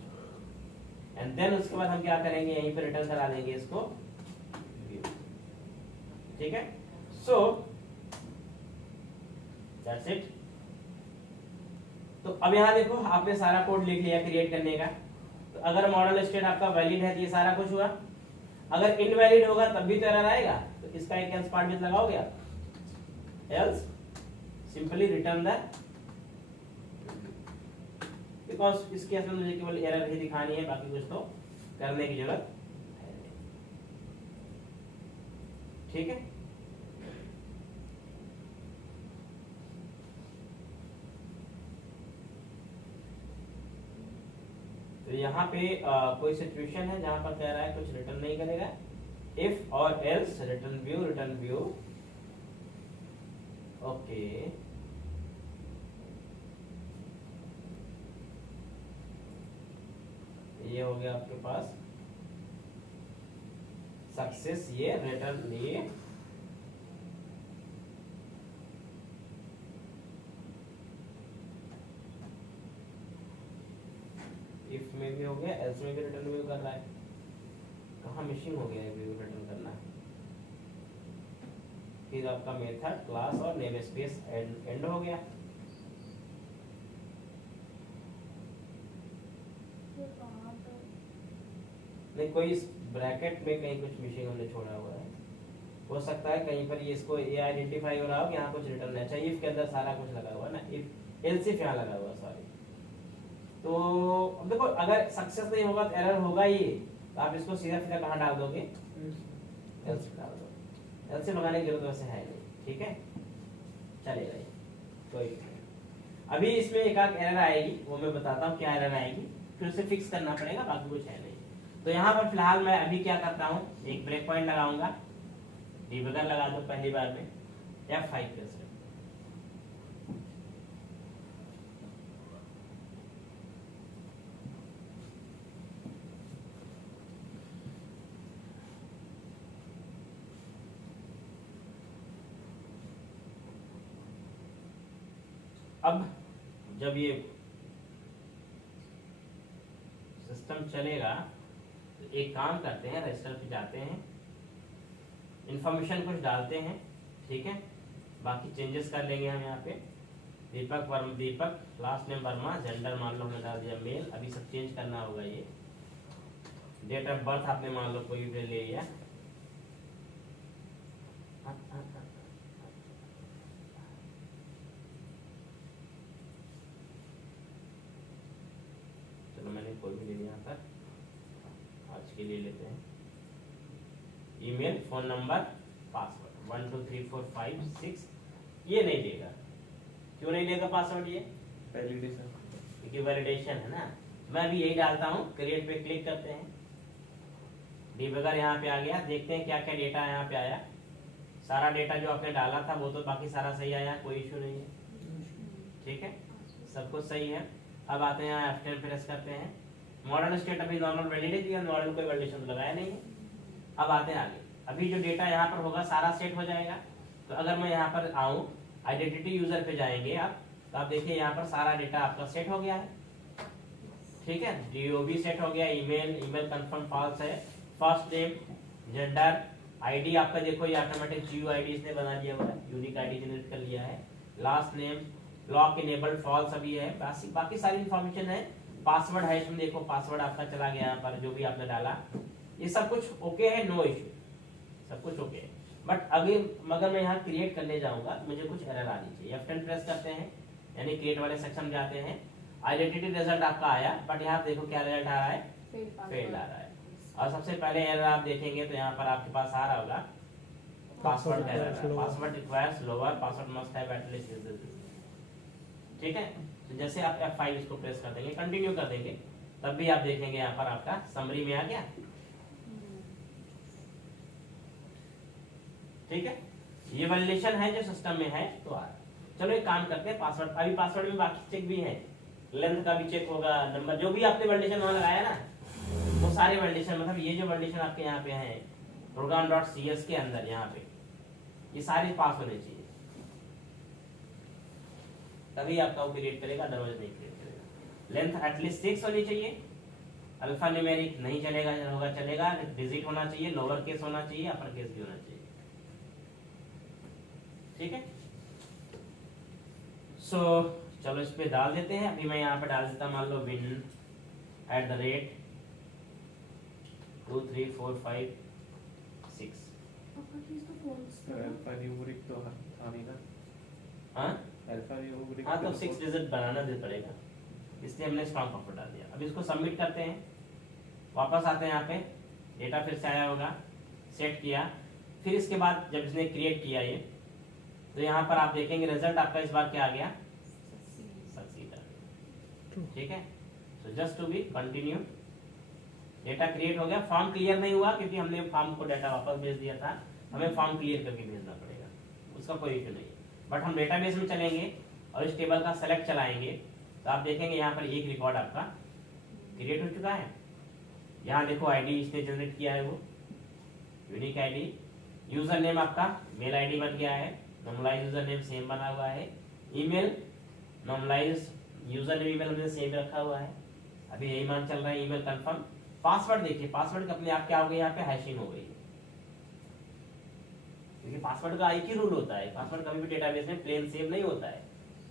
एंड देन उसके बाद हम क्या करेंगे, यहीं पे रिटर्न करा देंगे इसको व्यू, ठीक है। So that's it. तो अब यहां देखो आपने सारा कोड लिख लिया क्रिएट करने का, तो अगर मॉडल स्टेट आपका वैलिड है तो ये सारा कुछ हुआ, अगर इनवैलिड होगा तब भी तो एरर आएगा, तो इसका एक एल्स पार्ट भी लगाओगे आप, else simply return the, because इस केस में मुझे केवल एरर ही दिखानी है, बाकी कुछ तो करने की जरूरत है नहीं, ठीक है। तो यहाँ पे कोई सिचुएशन है जहां पर कह रहा है कुछ रिटर्न नहीं करेगा, इफ और एल्स रिटर्न व्यू, ओके, ये हो गया आपके पास सक्सेस, ये रिटर्न लिए, इफ में भी हो गया, एल्स में भी रिटर्न व्यू कर रहा है, कहाँ मिसिंग हो गया है व्यू रिटर्न करना है, फिर आपका मेथड क्लास और नेम स्पेस एंड हो गया, नहीं कोई इस ब्रैकेट में कहीं कुछ मिसिंग हमने छोड़ा हुआ है, हो सकता है कहीं पर ये इसको ये आइडेंटिफाई हो रहा हो कि यहाँ कुछ रिटर्न है, अच्छा इफ के अंदर सारा कुछ लगा हुआ है ना, इफ एल्स इफ यहाँ लगा हुआ, सॉरी। तो अब देखो अगर सक्सेस नहीं होगा तो एरर होगा ही, तो आप इसको सीधा सीधा कहाँ डाल दोगे, एल्स डाल दो, एल्स लगाने की जरूरत वैसे है नहीं, ठीक है, चलेगा ये, कोई नहीं। अभी इसमें एक आध एरर आएगी, वो मैं बताता हूँ क्या एरर आएगी, फिर उसे फिक्स करना पड़ेगा, बाकी कुछ है नहीं। तो यहाँ पर फिलहाल मैं अभी क्या करता हूँ, एक ब्रेक पॉइंट लगाऊंगा, डिबगर लगा दो पहली बार में, F5 प्रेस करें, अब जब ये सिस्टम चलेगा तो एक काम करते हैं, रजिस्टर पे जाते हैं, इंफॉर्मेशन कुछ डालते हैं, ठीक है, बाकी चेंजेस कर लेंगे हम यहाँ पे, दीपक वर्मा, दीपक, लास्ट नेम वर्मा, जेंडर मान लो हमने डाल दिया मेल, अभी सब चेंज करना होगा, ये डेट ऑफ बर्थ आपने मान लो कोई भी ले लिया, चलो मैंने कोई भी ले लिया यहाँ पर, आज के लिए लेते हैं, ईमेल, फोन नंबर, पासवर्ड 1 2 3 4 5 6, ये नहीं देगा, क्यों नहीं देगा पासवर्ड, ये वैलिडेशन, क्योंकि वैलिडेशन है ना। मैं अभी यही डालता हूँ, क्रिएट पे क्लिक करते हैं, डिबगर यहाँ पे आ गया, देखते हैं क्या क्या डेटा यहाँ पे आया, सारा डेटा जो आपने डाला था वो तो बाकी सारा सही आया, कोई इशू नहीं है, ठीक है, सब कुछ सही है। अब आते हैं यहाँ F10 प्रेस करते हैं, मॉडल स्टेट अभी नॉर्मल वैलिडेट दिया, मॉडल कोई वैलिडेशन तो लगाया नहीं है। अब आते हैं आगे, अभी जो डेटा यहाँ पर होगा सारा सेट हो जाएगा, तो अगर मैं यहाँ पर आऊँ, आइडेंटिटी यूजर पे जाएंगे आप, तो आप देखिए यहाँ पर सारा डेटा आपका सेट हो गया है, ठीक है, DOB सेट हो गया, ईमेल कंफर्म फॉल्स है, फर्स्ट नेम, जेंडर, आईडी आपका देखो ये ऑटोमेटिक GUID इसने बना दिया हुआ है, यूनिक आईडी जनरेट कर लिया है, last name, lock enabled false अभी है, बाकी सारी इंफॉर्मेशन है, पासवर्ड है इसमें देखो, पासवर्ड आपका चला गया यहाँ पर जो भी आपने डाला, ये सब कुछ ओके है, नो इशू, सब कुछ ओके है। बट अभी अगर मैं यहाँ क्रिएट करने जाऊंगा तो मुझे कुछ एरर आनी चाहिए, F10 प्रेस करते हैं, यानी क्रिएट वाले सेक्शन में जाते हैं, आइडेंटिटी रिजल्ट आपका आया, बट यहाँ देखो क्या रिजल्ट आ रहा है, फेल आ रहा है। और सबसे पहले एरर आप देखेंगे तो यहाँ पर आपके पास आ रहा होगा password error, password requires lower, password must have at least. ठीक है, तो जैसे आप F5 इसको प्रेस कर देंगे, कंटिन्यू कर देंगे, तब भी आप देखेंगे यहाँ पर आपका समरी में आ गया। ठीक है, ये वैलिडेशन है जो सिस्टम में है तो आ रहा है। चलो एक काम करते हैं, पासवर्ड, अभी पासवर्ड में बाकी चेक भी है, लेंथ का भी चेक होगा, नंबर जो भी आपने वैलिडेशन वहां लगाया ना वो सारे वैलिडेशन, मतलब ये जो वैलिडेशन आपके यहाँ पे है program.cs के अंदर, यहाँ पे ये सारे पास होने चाहिए, तभी आपका वो क्रिएट करेगा, अदरवाइज नहीं क्रिएट करेगा। लेंथ एटलीस्ट 6 होनी चाहिए, अल्फा न्यूमेरिक नहीं चलेगा, होगा चलेगा, डिजिट होना चाहिए, लोअर केस होना चाहिए, अपर केस भी होना चाहिए। ठीक है, सो चलो इस पे डाल देते हैं। अभी मैं यहाँ पे डाल देता, मान लो win @ 2 3 4 5 6। अल्फा न्यूमेरिक तो था नहीं ना। हाँ अल्फा न्यूमेरिक हाँ, तो 6 डिजिट बनाना दे पड़ेगा, इसलिए हमने स्ट्रॉन्ग पासवर्ड डाल दिया। अब इसको सबमिट करते हैं, वापस आते हैं, यहाँ पे डेटा फिर से आया होगा, सेट किया, फिर इसके बाद जब इसने क्रिएट किया ये, तो यहाँ पर आप देखेंगे रिजल्ट आपका इस बार क्या आ गया, सक्सीड आ गया। ठीक है, so just to be continue, data create हो गया। फॉर्म क्लियर नहीं हुआ क्योंकि हमने फॉर्म को डेटा वापस भेज दिया था, हमें फॉर्म क्लियर करके भेजना पड़ेगा, उसका कोई इशू नहीं है। बट हम डेटाबेस में चलेंगे और इस टेबल का सेलेक्ट चलाएंगे तो आप देखेंगे यहाँ पर एक रिकॉर्ड आपका क्रिएट हो चुका है। यहाँ देखो आईडी इसने जनरेट किया है, वो यूनिक आईडी, यूजर नेम आपका मेल आईडी बन गया है, नॉर्मलाइज यूजर नेम सेम बना हुआ है, email normalise user name email हमने सेम रखा हुआ है, अभी यही मान चल रहा है, ईमेल कंफर्म। पासवर्ड देखिए, पासवर्ड अपने आप क्या हो गई, यहाँ पे हैशिंग हो गई, क्योंकि पासवर्ड का एक ही रूल होता है, पासवर्ड कभी भी डेटाबेस में प्लेन सेव नहीं होता है,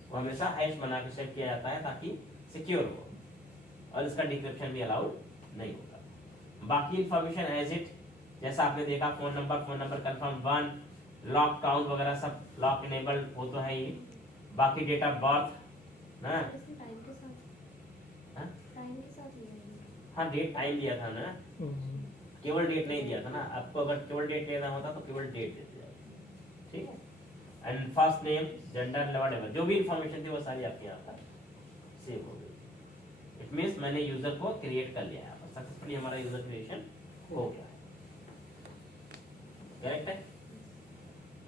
वो हमेशा हैश बना के सेट किया जाता है ताकि सिक्योर हो, और इसका डिक्रिप्शन भी अलाउड नहीं होता। बाकी इंफॉर्मेशन एज इट, जैसा आपने देखा, phone number confirm 1, lock count वगैरह सब लॉक इनेबल्ड वो तो है ही, बाकी डेट ऑफ बर्थ ना, हाँ डेट टाइम दिया था ना, केवल डेट नहीं दिया था ना, आपको अगर केवल डेट लेना होता तो केवल डेट देते जाएगा। ठीक है, and first name, gender, whatever जो भी इंफॉर्मेशन थी वो सारी आपके यहाँ पर सेव हो गई। इट मींस मैंने यूजर को क्रिएट कर लिया है, सक्सेसफुली हमारा यूजर क्रिएशन हो गया। करेक्ट है।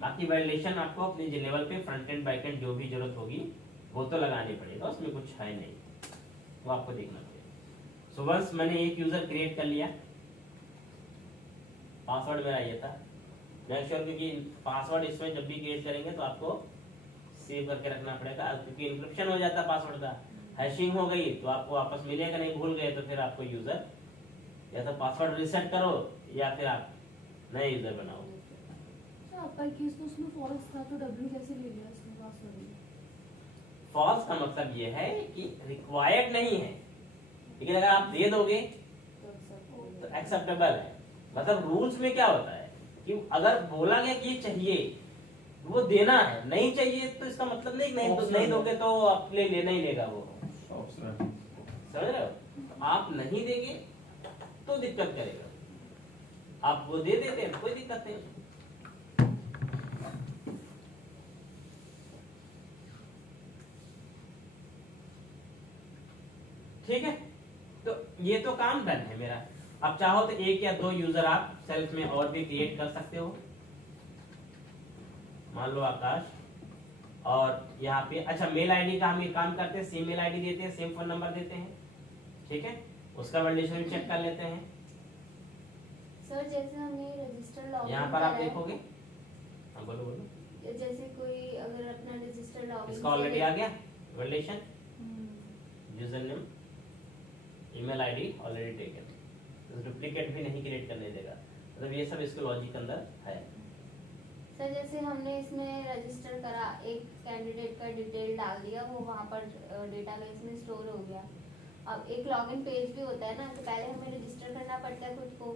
बाकी वैलिडेशन आपको अपने लेवल पे फ्रंट एंड बैक एंड जो भी जरूरत होगी वो तो लगानी पड़ेगा, उसमें कुछ है नहीं, वो आपको देखना पड़ेगा। सो वंस मैंने एक यूजर क्रिएट कर लिया, पासवर्ड मेरा ये था, मेक श्योर, क्योंकि पासवर्ड इसमें जब भी क्रिएट करेंगे तो आपको सेव करके रखना पड़ेगा, क्योंकि इंक्रिप्शन हो जाता है पासवर्ड का, हैशिंग हो गई तो आपको वापस मिलेगा नहीं, भूल गए तो फिर आपको यूजर या तो पासवर्ड रिसेट करो या फिर आप नए यूजर बनाओ। अपर केस तो उसमें फॉल्स था, तो डब्ल्यू कैसे ले लिया उसने पासवर्ड? फॉल्स का मतलब ये है कि रिक्वायर्ड नहीं है, लेकिन अगर आप दे दोगे तो एक्सेप्टेबल है। मतलब रूल्स में क्या होता है कि अगर बोला गया कि ये चाहिए वो देना है, नहीं चाहिए तो इसका मतलब नहीं दोगे तो आप लेना ही लेगा वो, समझ रहे हो। आप नहीं देंगे तो दिक्कत करेगा, आप वो दे देते हैं कोई दिक्कत नहीं। ठीक है, तो ये तो काम डन है मेरा। अब चाहो तो एक या दो यूजर आप सेल्फ में और भी क्रिएट कर सकते हो, मान लो आकाश, और यहाँ पे अच्छा मेल आईडी का हम एक काम करते हैं, सेम मेल आईडी देते हैं, सेम फोन नंबर देते हैं, ठीक है, उसका वैलिडेशन भी चेक कर लेते हैं। सर जैसे हमने रजिस्टर लॉगिन यहाँ पर आप देखोगे, हाँ बोलो बोलो, जैसे कोई अगर अपना रजिस्टर लॉगिन इसका ऑलरेडी आ गया validation, user name email ID already taken, तो डुप्लीकेट भी नहीं क्रिएट करने देगा, मतलब ये सब इसके लॉजिक अंदर है। सर जैसे हमने इसमें रजिस्टर करा, एक कैंडिडेट का डिटेल डाल दिया, वो वहाँ पर डेटाबेस में स्टोर हो गया। अब एक लॉगिन पेज भी होता है ना, कि पहले हमें रजिस्टर करना पड़ता है खुद को,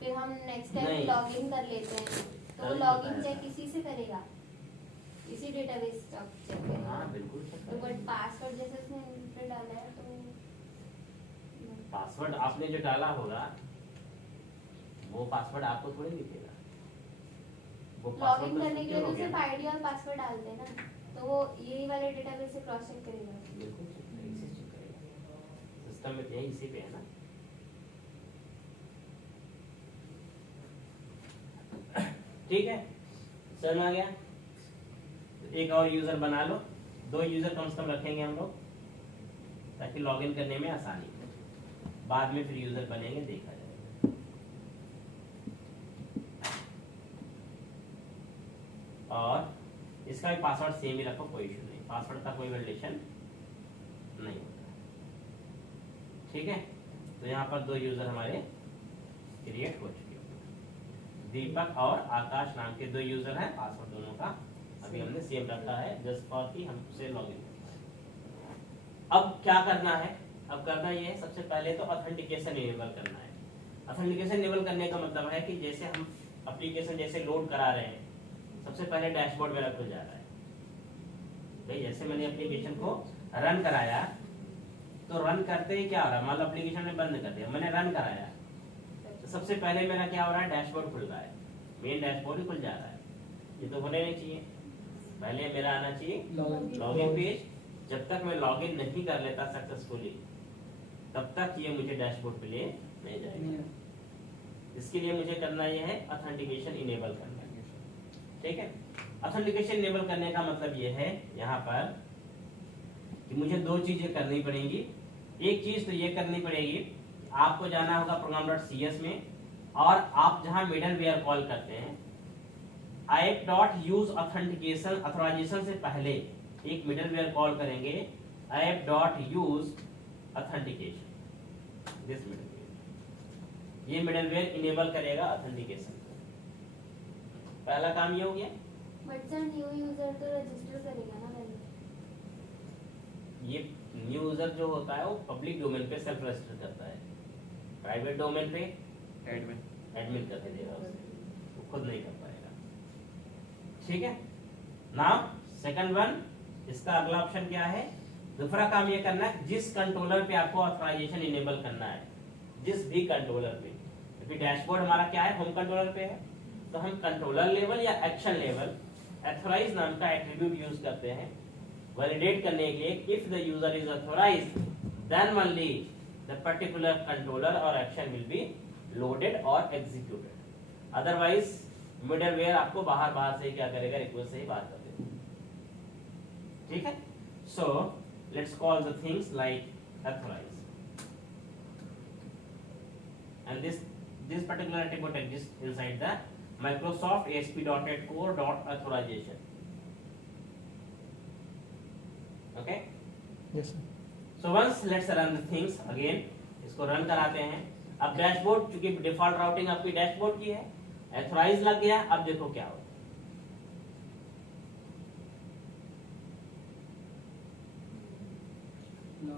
फिर हम नेक्स्ट टाइम लॉगिन कर लेते हैं, तो लॉगिन चेक इसी से करेगा, इसी डेटाबेस चेक करेगा। हाँ बिल्कुल, तो बट पासवर्ड जैसे उसने डाला है तो पासवर्ड आपने जो डाला होगा वो पासवर्ड आपको थोड़ी दिखेगा, वो पासवर्ड लॉगिन तो करने के secure लिए हो सिर्फ गया। आईडी और पासवर्ड डालते हैं ना, तो वो यही वाले डेटाबेस से क्रॉस चेक करेगा। बिल्कुल check करेगा, इसी से check करेगा। सिस्टम में यही इसी पे है ना। ठीक है, समझ में आ गया। एक और यूजर बना लो, 2 यूजर कम से कम रखेंगे हम लोग ताकि लॉगिन करने में आसानी हो। बाद में फिर यूजर बनेंगे, देखा जाएगा। और इसका भी पासवर्ड सेम ही रखो, कोई इशू नहीं, पासवर्ड का कोई वैलिडेशन नहीं होता। ठीक है, तो यहाँ पर 2 यूजर हमारे क्रिएट हो चुके हैं। दीपक और आकाश नाम के 2 यूजर हैं, पासवर्ड दोनों का अभी हमने सेम रखा है जस्ट फॉर कि हम उसे लॉगिन करना है। अब क्या करना है, अब करना ये है, सबसे पहले तो ऑथेंटिकेशन इनेबल करना है। ऑथेंटिकेशन इनेबल करने का मतलब है कि जैसे हम एप्लीकेशन जैसे लोड करा रहे हैं, सबसे पहले डैशबोर्ड मेरा खुल जा रहा है। भाई जैसे मैंने एप्लीकेशन को रन कराया, तो रन करते ही क्या हो रहा है, मान लो एप्लीकेशन में बंद कर दिया, मैंने रन कराया, तो सबसे पहले मेरा क्या हो रहा है, डैशबोर्ड खुल रहा है, मेन डैशबोर्ड ही खुल जा रहा है। ये तो होने नहीं चाहिए, पहले मेरा आना चाहिए लॉगिन पेज। जब तक मैं लॉगिन नहीं कर लेता सक्सेसफुली, तब तक ये मुझे डैशबोर्ड पे ले नहीं जाएगा। इसके लिए मुझे करना ये है ऑथेंटिकेशन इनेबल करना है। ठीक है, ऑथेंटिकेशन इनेबल करने का मतलब ये है यहाँ पर कि मुझे 2 चीजें करनी पड़ेंगी। एक चीज तो ये करनी पड़ेगी, आपको जाना होगा program.cs में, और आप जहां मिडलवेयर कॉल करते हैं, app.use authentication ऑथराइजेशन से पहले एक मिडलवेयर कॉल करेंगे, app.use authentication। दिस मिडलवेयर, ये मिडलवेयर इनेबल करेगा ऑथेंटिकेशन। पहला काम ये हो गया। बट सर न्यू यूजर तो रजिस्टर करेगा ना पहले। ये न्यू यूजर जो होता है वो पब्लिक डोमेन पे सेल्फ रजिस्टर करता है, प्राइवेट डोमेन पे एडमिन करके देगा उसे, वो खुद नहीं कर पाएगा। ठीक है, नाउ सेकंड वन, इसका अगला ऑप्शन क्या है, दूसरा काम ये करना है जिस कंट्रोलर पे आपको ऑथराइजेशन इनेबल करना है, जिस भी कंट्रोलर पे, क्योंकि डैशबोर्ड हमारा क्या है, होम कंट्रोलर पे है, तो हम कंट्रोलर लेवल या एक्शन लेवल ऑथराइज नाम का एट्रीब्यूट यूज करते हैं वैलिडेट करने के लिए। If the user is authorised then only the particular controller और एक्शन विल बी लोडेड और एग्जीक्यूटेड। अदरवाइज मिडलवेयर आपको बाहर से क्या करेगा, रिक्वेस्ट से ही बात कर देगा। ठीक है, so let's call the things like authorise, and this particular attribute exists inside the Microsoft ASP.NET Core .authorization. Okay? Yes, sir. So once let's run the things again. इसको रन कराते हैं। अब डैशबोर्ड, चूंकि डिफॉल्ट राउटिंग आपकी dashboard की है, authorise लग गया। अब देखो क्या होता है।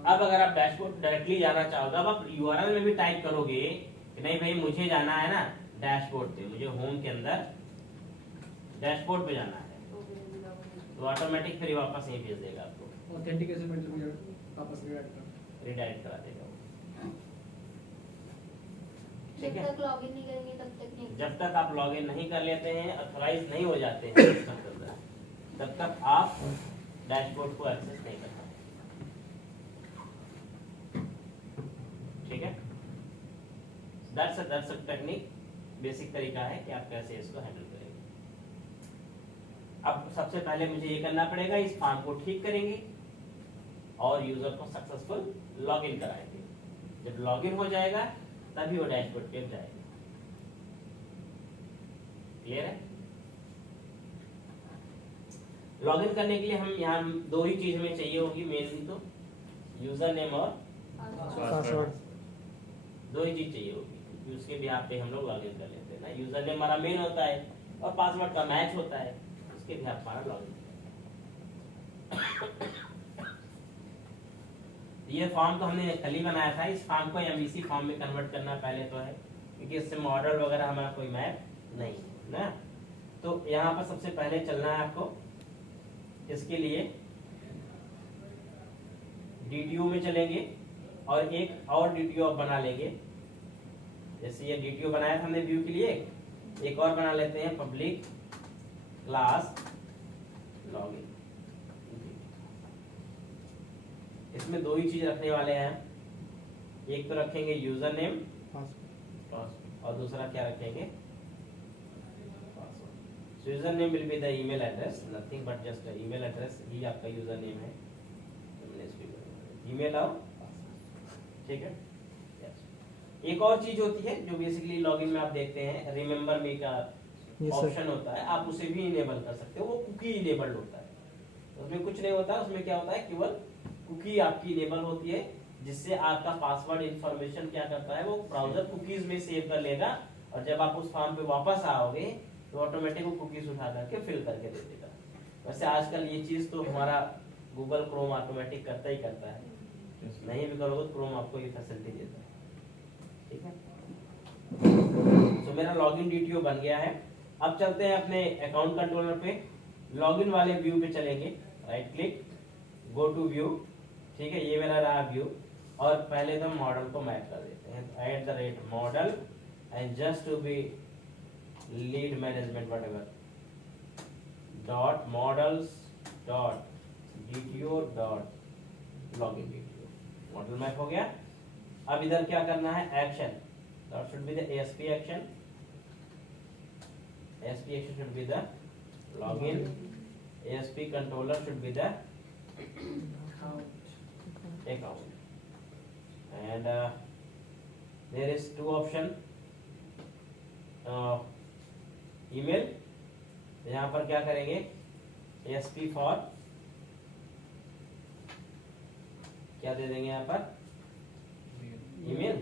अब अगर आप डैशबोर्ड डायरेक्टली जाना चाहोगे, अब आप यूआरएल में भी टाइप करोगे कि नहीं भाई मुझे जाना है ना डैशबोर्ड पे, मुझे होम के अंदर डैशबोर्ड पे जाना है, तो ऑटोमेटिक फिर वापस यहीं भेज देगा आपको, ऑथेंटिकेशन में वापस रिडायरेक्ट करा देगा वो। ठीक जब है, तक लॉगिन नहीं करेंगे तब तक नहीं। जब तक आप लॉगिन नहीं कर लेते हैं, ऑथराइज नहीं हो जाते हैं सिस्टम के अंदर, तब तक आप डैशबोर्ड को एक्सेस नहीं कर सकते। ठीक है, दैट्स अ टेक्निक, बेसिक तरीका है कि आप कैसे इसको हैंडल करेंगे। अब सबसे पहले मुझे ये करना पड़ेगा, इस फॉर्म को ठीक करेंगे और यूजर को सक्सेसफुल लॉगिन कराएंगे। जब लॉगिन हो जाएगा तभी वो डैशबोर्ड पे जाएगा। क्लियर है? लॉगिन करने के लिए हम यहाँ 2 ही चीज हमें चाहिए होगी मेनली, तो यूजर नेम और पासवर्ड 2 ही चीज चाहिए होगी, क्योंकि उसके बिहाफ पे हम लोग लॉगिन कर लेते हैं ना। यूजर नेम हमारा मेन होता है और पासवर्ड का मैच होता है, उसके बिहाफ हमारा लॉगिन। ये फॉर्म तो हमने कल ही बनाया था, इस फॉर्म को एमवीसी फॉर्म में कन्वर्ट करना पहले तो है, क्योंकि इससे मॉडल वगैरह हमारा कोई मैप नहीं है ना। तो यहाँ पर सबसे पहले चलना है आपको, इसके लिए DDU में चलेंगे और एक और DTO आप बना लेंगे। जैसे ये DTO बनाया था हमने व्यू के लिए, एक और बना लेते हैं, पब्लिक क्लास लॉगिन। इसमें दो ही चीज रखने वाले हैं, एक तो रखेंगे यूजर नेम और दूसरा क्या रखेंगे, password. User name will be the email address, nothing but just email address ही आपका यूजर नेम है, ईमेल और ठीक है। एक और चीज होती है जो बेसिकली लॉगिन में आप देखते हैं, रिमेंबर मी का ऑप्शन होता है, आप उसे भी इनेबल कर सकते हो। वो कुकी इनेबल्ड होता है, उसमें कुछ नहीं होता, उसमें क्या होता है, केवल कुकी आपकी इनेबल होती है, जिससे आपका पासवर्ड इंफॉर्मेशन क्या करता है, वो ब्राउजर कुकीज में सेव कर लेगा, और जब आप उस फॉर्म पे वापस आओगे तो ऑटोमेटिक वो कुकीज उठा करके फिल करके दे देगा। वैसे आजकल ये चीज तो हमारा गूगल क्रोम ऑटोमेटिक करता ही करता है, नहीं भी करोगे तो क्रोम आपको ये फैसिलिटी देता है, ठीक है। तो मेरा लॉगिन DTO बन गया है। अब चलते हैं अपने अकाउंट कंट्रोलर पे, लॉगिन वाले व्यू पे चलेंगे, right click, go to view, ठीक है, ये मेरा रहा व्यू। और पहले तो मॉडल को मैच कर देते हैं, @model and just to be lead management whatever .models.dto.login DTO, model map हो गया। अब इधर क्या करना है, action, that should be the ASP action. ASP action should be the login. ASP controller should be the account. And there is two option. Email. यहाँ पर क्या करेंगे, ASP for क्या दे देंगे यहाँ पर, email.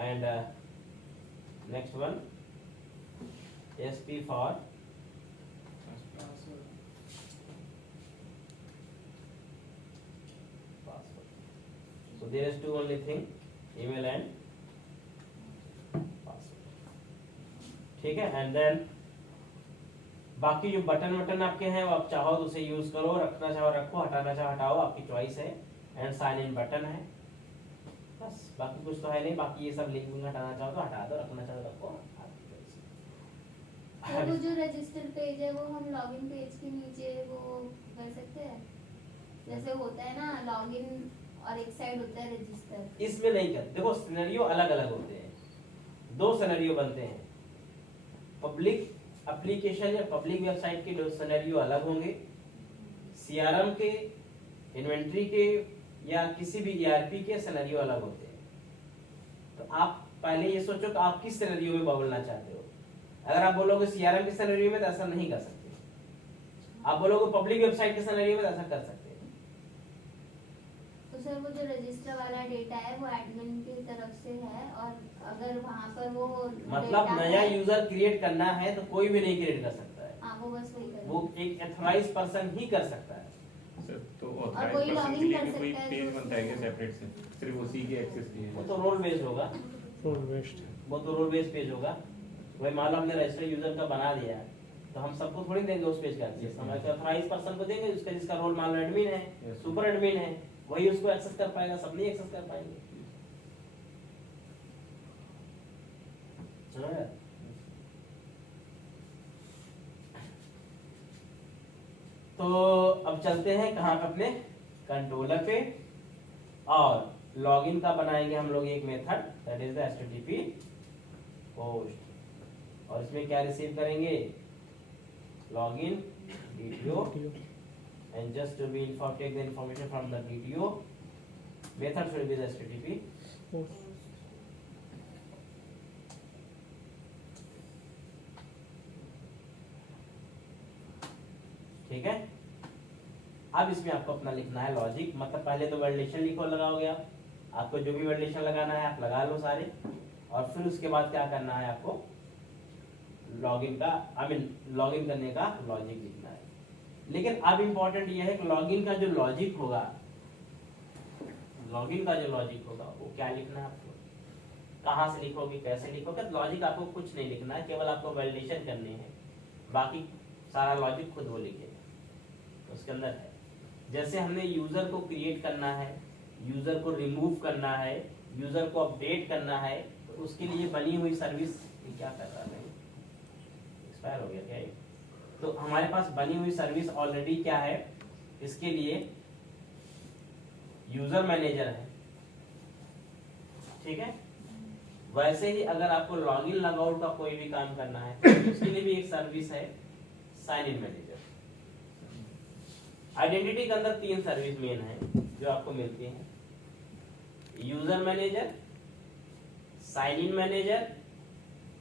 And next one, ASP for password. So there is two only thing, email and password, ठीक है। एंड देन बाकी जो बटन वटन आपके हैं वो आप चाहो तो उसे यूज करो, रखना चाहो रखो, हटाना चाहो हटाओ, आपकी चॉइस है। एंड साइन इन बटन है, बस बाकी कुछ तो है नहीं। बाकी ये सब लिंक विंक हटाना चाहो तो हटा दो, रखना चाहो रखो। तो वो जो रजिस्टर पेज है वो हम लॉगिन पेज के नीचे वो कर सकते हैं, जैसे होता है ना लॉगिन और एक साइड होता है रजिस्टर। इसमें नहीं कर, देखो सिनेरियो अलग अलग होते हैं, दो सिनेरियो बनते हैं। पब्लिक एप्लीकेशन या पब्लिक वेबसाइट के दो सिनेरियो अलग होंगे, CRM के, इन्वेंट्री के या किसी भी ERP के सिनेरियो अलग होते हैं। तो आप पहले ये सोचो कि आप किस सिनेरियो में बोलना चाहते हो। अगर आप बोलोगे CRM के सिनेरियो में तो ऐसा नहीं कर सकते, आप बोलोगे पब्लिक वेबसाइट के सिनेरियो में तो ऐसा कर सकते हैं। तो सर वो जो रजिस्टर वाला डेटा है वो एडमिन की तरफ से है, और अगर वहाँ पर वो मतलब नया यूजर क्रिएट करना है तो कोई भी नहीं क्रिएट कर सकता है, हाँ वो बस वही करेगा, वो एक ऑथराइज पर्सन ही कर सकता है। तो और कोई ऑथराइज्ड पर्सन login के लिए कर भी कोई सकता है पेज तो- बनता है क्या सेपरेट से, सिर्फ उसी के एक्सेस के लिए? वो तो रोल बेस्ड होगा, रोल बेस्ड। वो तो रोल बेस्ड पेज होगा। वही मान लो हमने रजिस्टर यूजर का बना दिया है तो हम सबको थोड़ी देंगे उस पेज का एक्सेस, हम ऑथराइज पर्सन को देंगे, उसका जिसका रोल मान लो एडमिन है, Yes. सुपर एडमिन है, वही उसको एक्सेस कर पाएगा, सब नहीं एक्सेस कर पाएंगे। समझ आया? तो अब चलते हैं कहाँ पे, अपने कंट्रोलर पे, और लॉगिन का बनाएंगे हम लोग एक method, that is the HTTP post, और इसमें क्या रिसीव करेंगे, login DTO, and just to be informed, take the information from the DTO. Method should be the HTTP. ठीक है। अब इसमें आपको अपना लिखना है लॉजिक, मतलब पहले तो वैलिडेशन लिखो, लगाओगे आपको जो भी वैलिडेशन लगाना है आप लगा लो सारे, और फिर उसके बाद क्या करना है आपको, लॉगिन का लॉगिन करने का लॉजिक लिखना है। लेकिन अब इम्पोर्टेंट ये है कि लॉगिन का जो लॉजिक होगा, वो क्या लिखना है आपको, कहाँ से लिखोगे, कैसे लिखोगे। लॉजिक आपको कुछ नहीं लिखना है, केवल आपको वैलिडेशन करनी है, बाकी सारा लॉजिक खुद वो लिखेगा। उसके अंदर है, जैसे हमने यूजर को क्रिएट करना है यूजर को रिमूव करना है, यूजर को अपडेट करना है, तो उसके लिए बनी हुई सर्विस क्या कर रहा है, एक्सपायर हो गया क्या ये? तो हमारे पास बनी हुई सर्विस ऑलरेडी क्या है, इसके लिए यूजर मैनेजर है, ठीक है। वैसे ही अगर आपको लॉगिन लॉगआउट का कोई भी काम करना है तो उसके लिए भी एक सर्विस है साइन इन मैनेजर। आइडेंटिटी के अंदर 3 सर्विस मेन है जो आपको मिलती हैं, user manager, sign in manager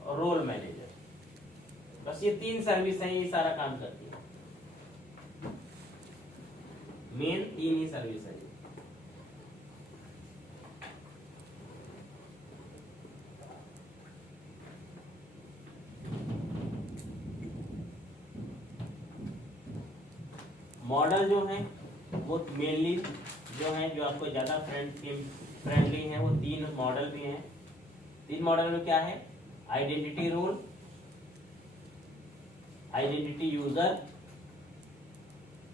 और रोल मैनेजर। बस ये 3 सर्विस हैं, ये सारा काम करती है। मेन 3 ही सर्विस है। मॉडल जो है वो मेनली जो है, जो आपको ज्यादा फ्रेंडली है, वो 3 मॉडल भी हैं। 3 मॉडल में क्या है, identity role, identity user,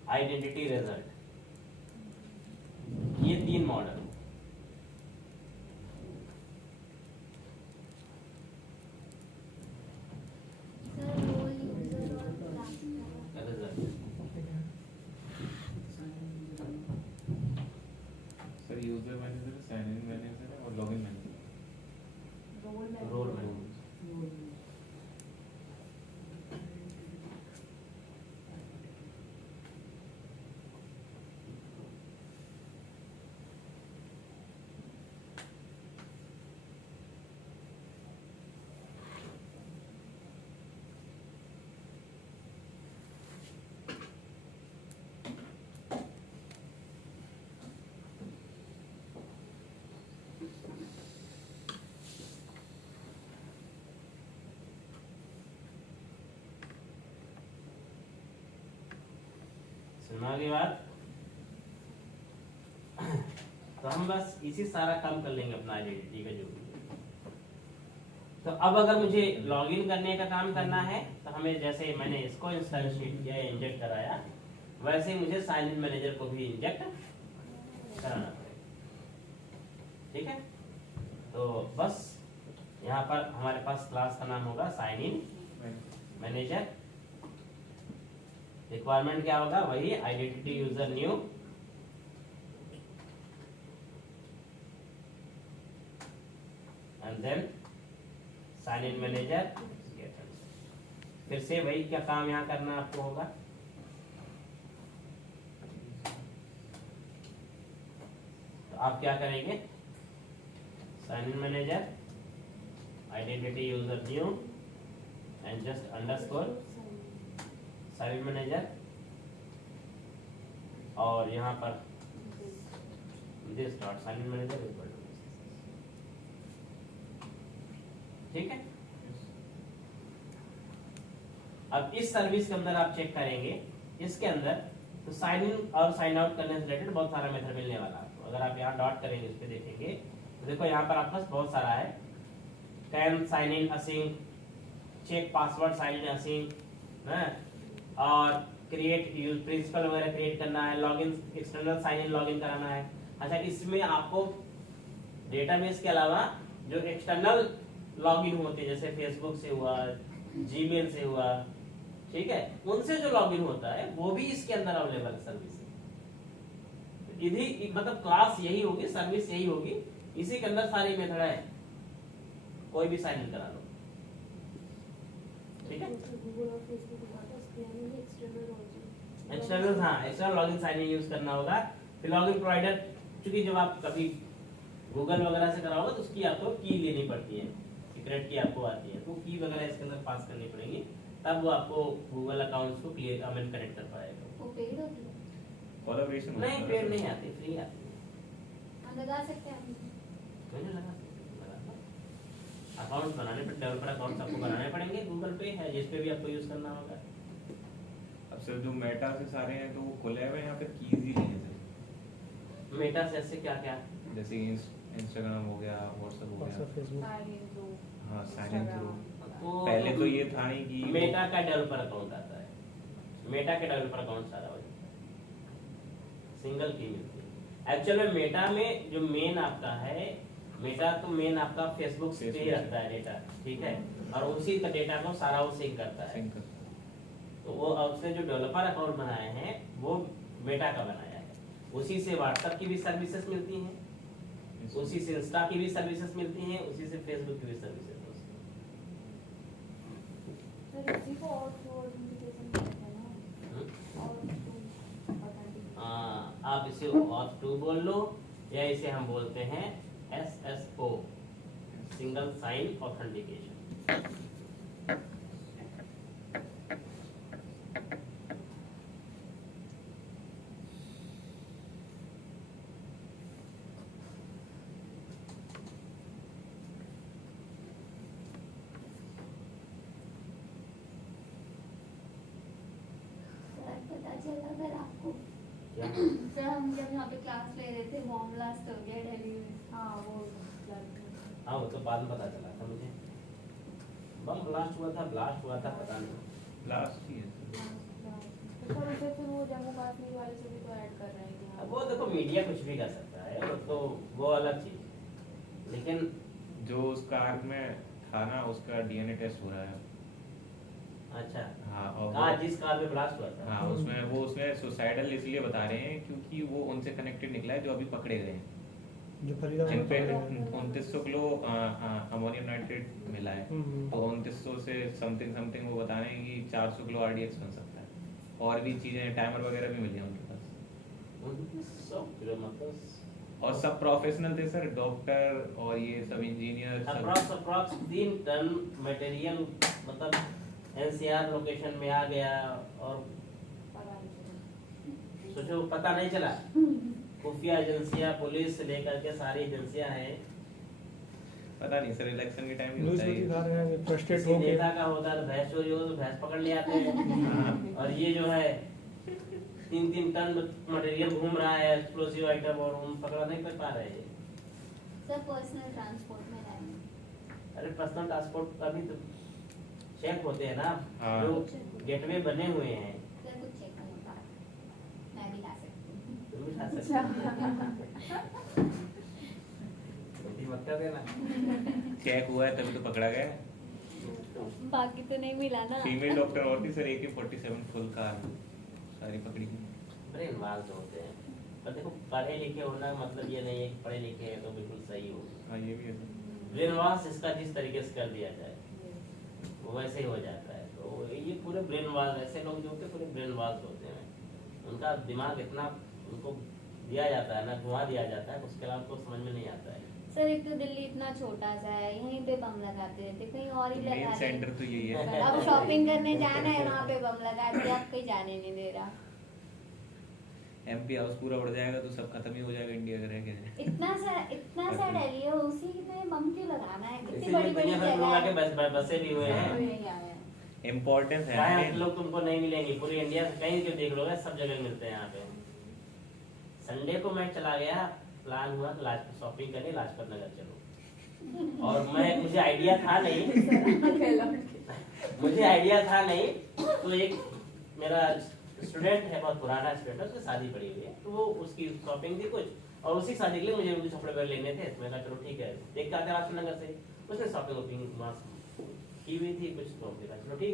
identity result, ये 3 मॉडल। सर रोल यूजर और class result sir user manager, sign in manager और लॉगिन मैनेजर। Role manager. सुना की बात। तो हम बस इसी सारा काम कर लेंगे अपना आइडेंटिटी का जो भी है। तो अब अगर मुझे लॉगिन करने का काम करना है तो हमें, जैसे मैंने इसको इंस्टॉलेट किया, इंजेक्ट कराया, वैसे ही मुझे साइन इन मैनेजर को भी इंजेक्ट कराना पड़ेगा, ठीक है। तो बस यहाँ पर हमारे पास क्लास का नाम होगा साइन इन मैनेजर। रिक्वायरमेंट क्या होगा, वही identity user new, and then sign in manager. फिर से वही क्या काम यहाँ करना आपको होगा, तो आप क्या करेंगे, sign in manager, identity user new and just underscore sign in manager, और यहाँ पर this dot sign in manager equal to, ठीक है। अब इस सर्विस के अंदर आप चेक करेंगे, इसके अंदर तो साइन इन और साइन आउट करने से रिलेटेड बहुत सारा मेथड मिलने वाला है आपको। अगर आप यहाँ डॉट करेंगे, इस पे देखेंगे तो देखो यहाँ पर आपके पास बहुत सारा है, can sign in async, check password sign in async, और क्रिएट यूज प्रिंसिपल वगैरह क्रिएट करना है, login external sign in login कराना है। अच्छा, इसमें आपको डेटाबेस के अलावा जो एक्सटर्नल लॉगिन होते हैं, जैसे फेसबुक से हुआ, जीमेल से हुआ, ठीक है, उनसे जो लॉगिन होता है वो भी इसके अंदर अवेलेबल सर्विस है। इधर मतलब क्लास यही होगी, सर्विस यही होगी, इसी के अंदर सारी मेथड है, कोई भी साइन इन करा लो, ठीक है। एक्सटर्नल, हाँ, external login sign in use करना होगा। फिर लॉगिन प्रोवाइडर, क्योंकि जब आप कभी गूगल वगैरह से कराओगे तो उसकी आपको की लेनी पड़ती है, सीक्रेट की आपको आती है, तो की वगैरह इसके अंदर पास करनी पड़ेगी, तब वो आपको गूगल अकाउंट्स को क्लियर कनेक्ट कर पाएगा। वो पेड होती है? कोलैबोरेशन नहीं, पेड नहीं आती, फ्री आती है। हम लगा सकते हैं मैंने लगा अकाउंट बनाने पर, डेवलपर अकाउंट आपको बनाने पड़ेंगे, गूगल पे है जिस पे भी आपको यूज करना होगा। अब सर जो मेटा से सारे हैं तो वो कोलैब है या फिर कीज ही नहीं है सर? मेटा से ऐसे क्या क्या, जैसे इंस्टाग्राम हो गया, व्हाट्सएप हो गया, फेसबुक, हाँ साइन इन थ्रू। वो पहले तो ये था नहीं कि मेटा का डेवलपर अकाउंट आता है, मेटा के डेवलपर अकाउंट सारा हो जाता है, सिंगल की मिलती है। एक्चुअल में मेटा में जो मेन आपका है, मेटा तो मेन आपका फेसबुक से ही Facebook से। रखता है डेटा, ठीक है, और उसी का डेटा को सारा वो सिंक करता है। सिंक करता तो वो उसने जो डेवलपर अकाउंट बनाए हैं वो मेटा का बनाया है, उसी से व्हाट्सएप की भी सर्विसेज मिलती हैं, है। उसी से इंस्टा की भी सर्विसेज मिलती हैं, उसी से फेसबुक की भी सर्विसेज। सर इसी को और टू ऑथेंटिकेशन कहते हैं ना, और टू ऑथेंटिकेशन। आप इसे ऑथ टू बोल लो, या इसे हम बोलते हैं SSO, single sign authentication. Sir पता चला सर आपको, क्या? सर हम जब यहाँ पे क्लास ले रहे थे बॉम्ब ब्लास्ट हो गया दिल्ली में। हाँ वो हाँ वो तो बाद में पता चला था मुझे, बम ब्लास्ट हुआ था पता नहीं। लास्ट ही है। तो सर उसे फिर वो जम्मू कश्मीर वाले से भी तो ऐड कर रहे हैं अब वो देखो मीडिया कुछ भी कर सकता है, वो तो वो अलग चीज है, लेकिन जो उस कार में था ना, उसका DNA टेस्ट हो रहा है। अच्छा हाँ, और हाँ जिस कार में ब्लास्ट हुआ था। हाँ उसमें सुसाइडल इसलिए बता रहे हैं क्योंकि वो उनसे कनेक्टेड निकला है जो अभी पकड़े गए हैं, जो फरीदाबाद जिन पे में 2900 किलो अमोनियम नाइट्रेट मिला है। तो 2900 से समथिंग वो बता रहे हैं कि 400 किलो RDX बन सकता है, और भी चीजें टाइमर वगैरह भी मिली हैं उनके पास। 1900 किलो मतलब और सब प्रोफेशनल थे सर, डॉक्टर और ये सब इंजीनियर सब। अप्रॉक्स 3 टन मटेरियल मतलब NCR लोकेशन में आ गया, और सोचो पता नहीं चला। खुफिया एजेंसियां, पुलिस से लेकर के सारी एजेंसियां हैं। पता नहीं सर, इलेक्शन के टाइम न्यूज़ में दिखा रहे हैं कि फ्रस्ट्रेट किसी हो गए। नेता का होता है तो भैंस चोरी हो तो भैंस पकड़ ले आते हैं, और ये जो है 3 टन मटेरियल घूम रहा है एक्सप्लोसिव आइटम, और हम पकड़ा नहीं कर पा रहे हैं। सर पर्सनल ट्रांसपोर्ट में लाए। अरे पर्सनल ट्रांसपोर्ट का भी तो चेक होते हैं ना, हाँ। जो गेटवे बने हुए हैं। सर कुछ चेक नहीं होता, मैं भी ला सकती हूँ। तुम भी खा सकते हो। गलती मत कर देना। चेक हुआ है तभी तो पकड़ा गया। बाकी तो नहीं मिला ना। फीमेल डॉक्टर और थी सर, AK-47 फुल कार सारी पकड़ी गई। ब्रेन वाल्स होते हैं, पर देखो पढ़े लिखे होना मतलब ये नहीं है कि पढ़े लिखे हैं तो बिल्कुल सही हो। हाँ ये भी है सर। ब्रेन वॉश इसका जिस तरीके से कर दिया जाए वो वैसे ही हो जाता है। तो ये पूरे ब्रेन वॉश, ऐसे लोग जो होते हैं पूरे ब्रेन वॉश होते हैं, उनका दिमाग इतना उनको दिया जाता है ना, घुमा दिया जाता है, उसके अलावा उनको समझ में नहीं आता है। सर एक तो दिल्ली इतना छोटा सा है, यहीं पे बम लगाते रहते, कहीं और ही मेन लगा सेंटर तो यही है। देते। अब शॉपिंग करने जाना है वहाँ पे बम लगा दिया, अब कहीं जाने नहीं दे रहा। MP हाउस पूरा उड़ जाएगा तो सब खत्म ही हो जाएगा इंडिया का, रह गया। इतना सा दिल्ली है, उसी में बम क्यों लगाना है? कितनी इसीलिए बड़ी बड़ी दुनिया भर में लोग आके जगह है। बसे भी हुए हैं। यही आया है। इम्पोर्टेंस है चाहे ना। लोग तुमको नहीं मिलेंगे, पूरी इंडिया से कहीं भी देख लोगे सब जगह मिलते हैं यहाँ पे। संडे को मैं चला गया, प्लान हुआ लाजपत शॉपिंग करने, लाजपत नगर चलो, और मुझे आइडिया था नहीं, तो एक मेरा स्टूडेंट है, बहुत पुराना स्टूडेंट है, उसकी शादी पड़ी हुई है, तो वो उसकी शॉपिंग थी कुछ, और उसी शादी के लिए मुझे कुछ कपड़े वगैरह लेने थे। तो मैंने कहा चलो ठीक है, देख के आते लाजपत नगर से। उसने शॉपिंग वॉपिंग की हुई थी कुछ, तो चलो ठीक है।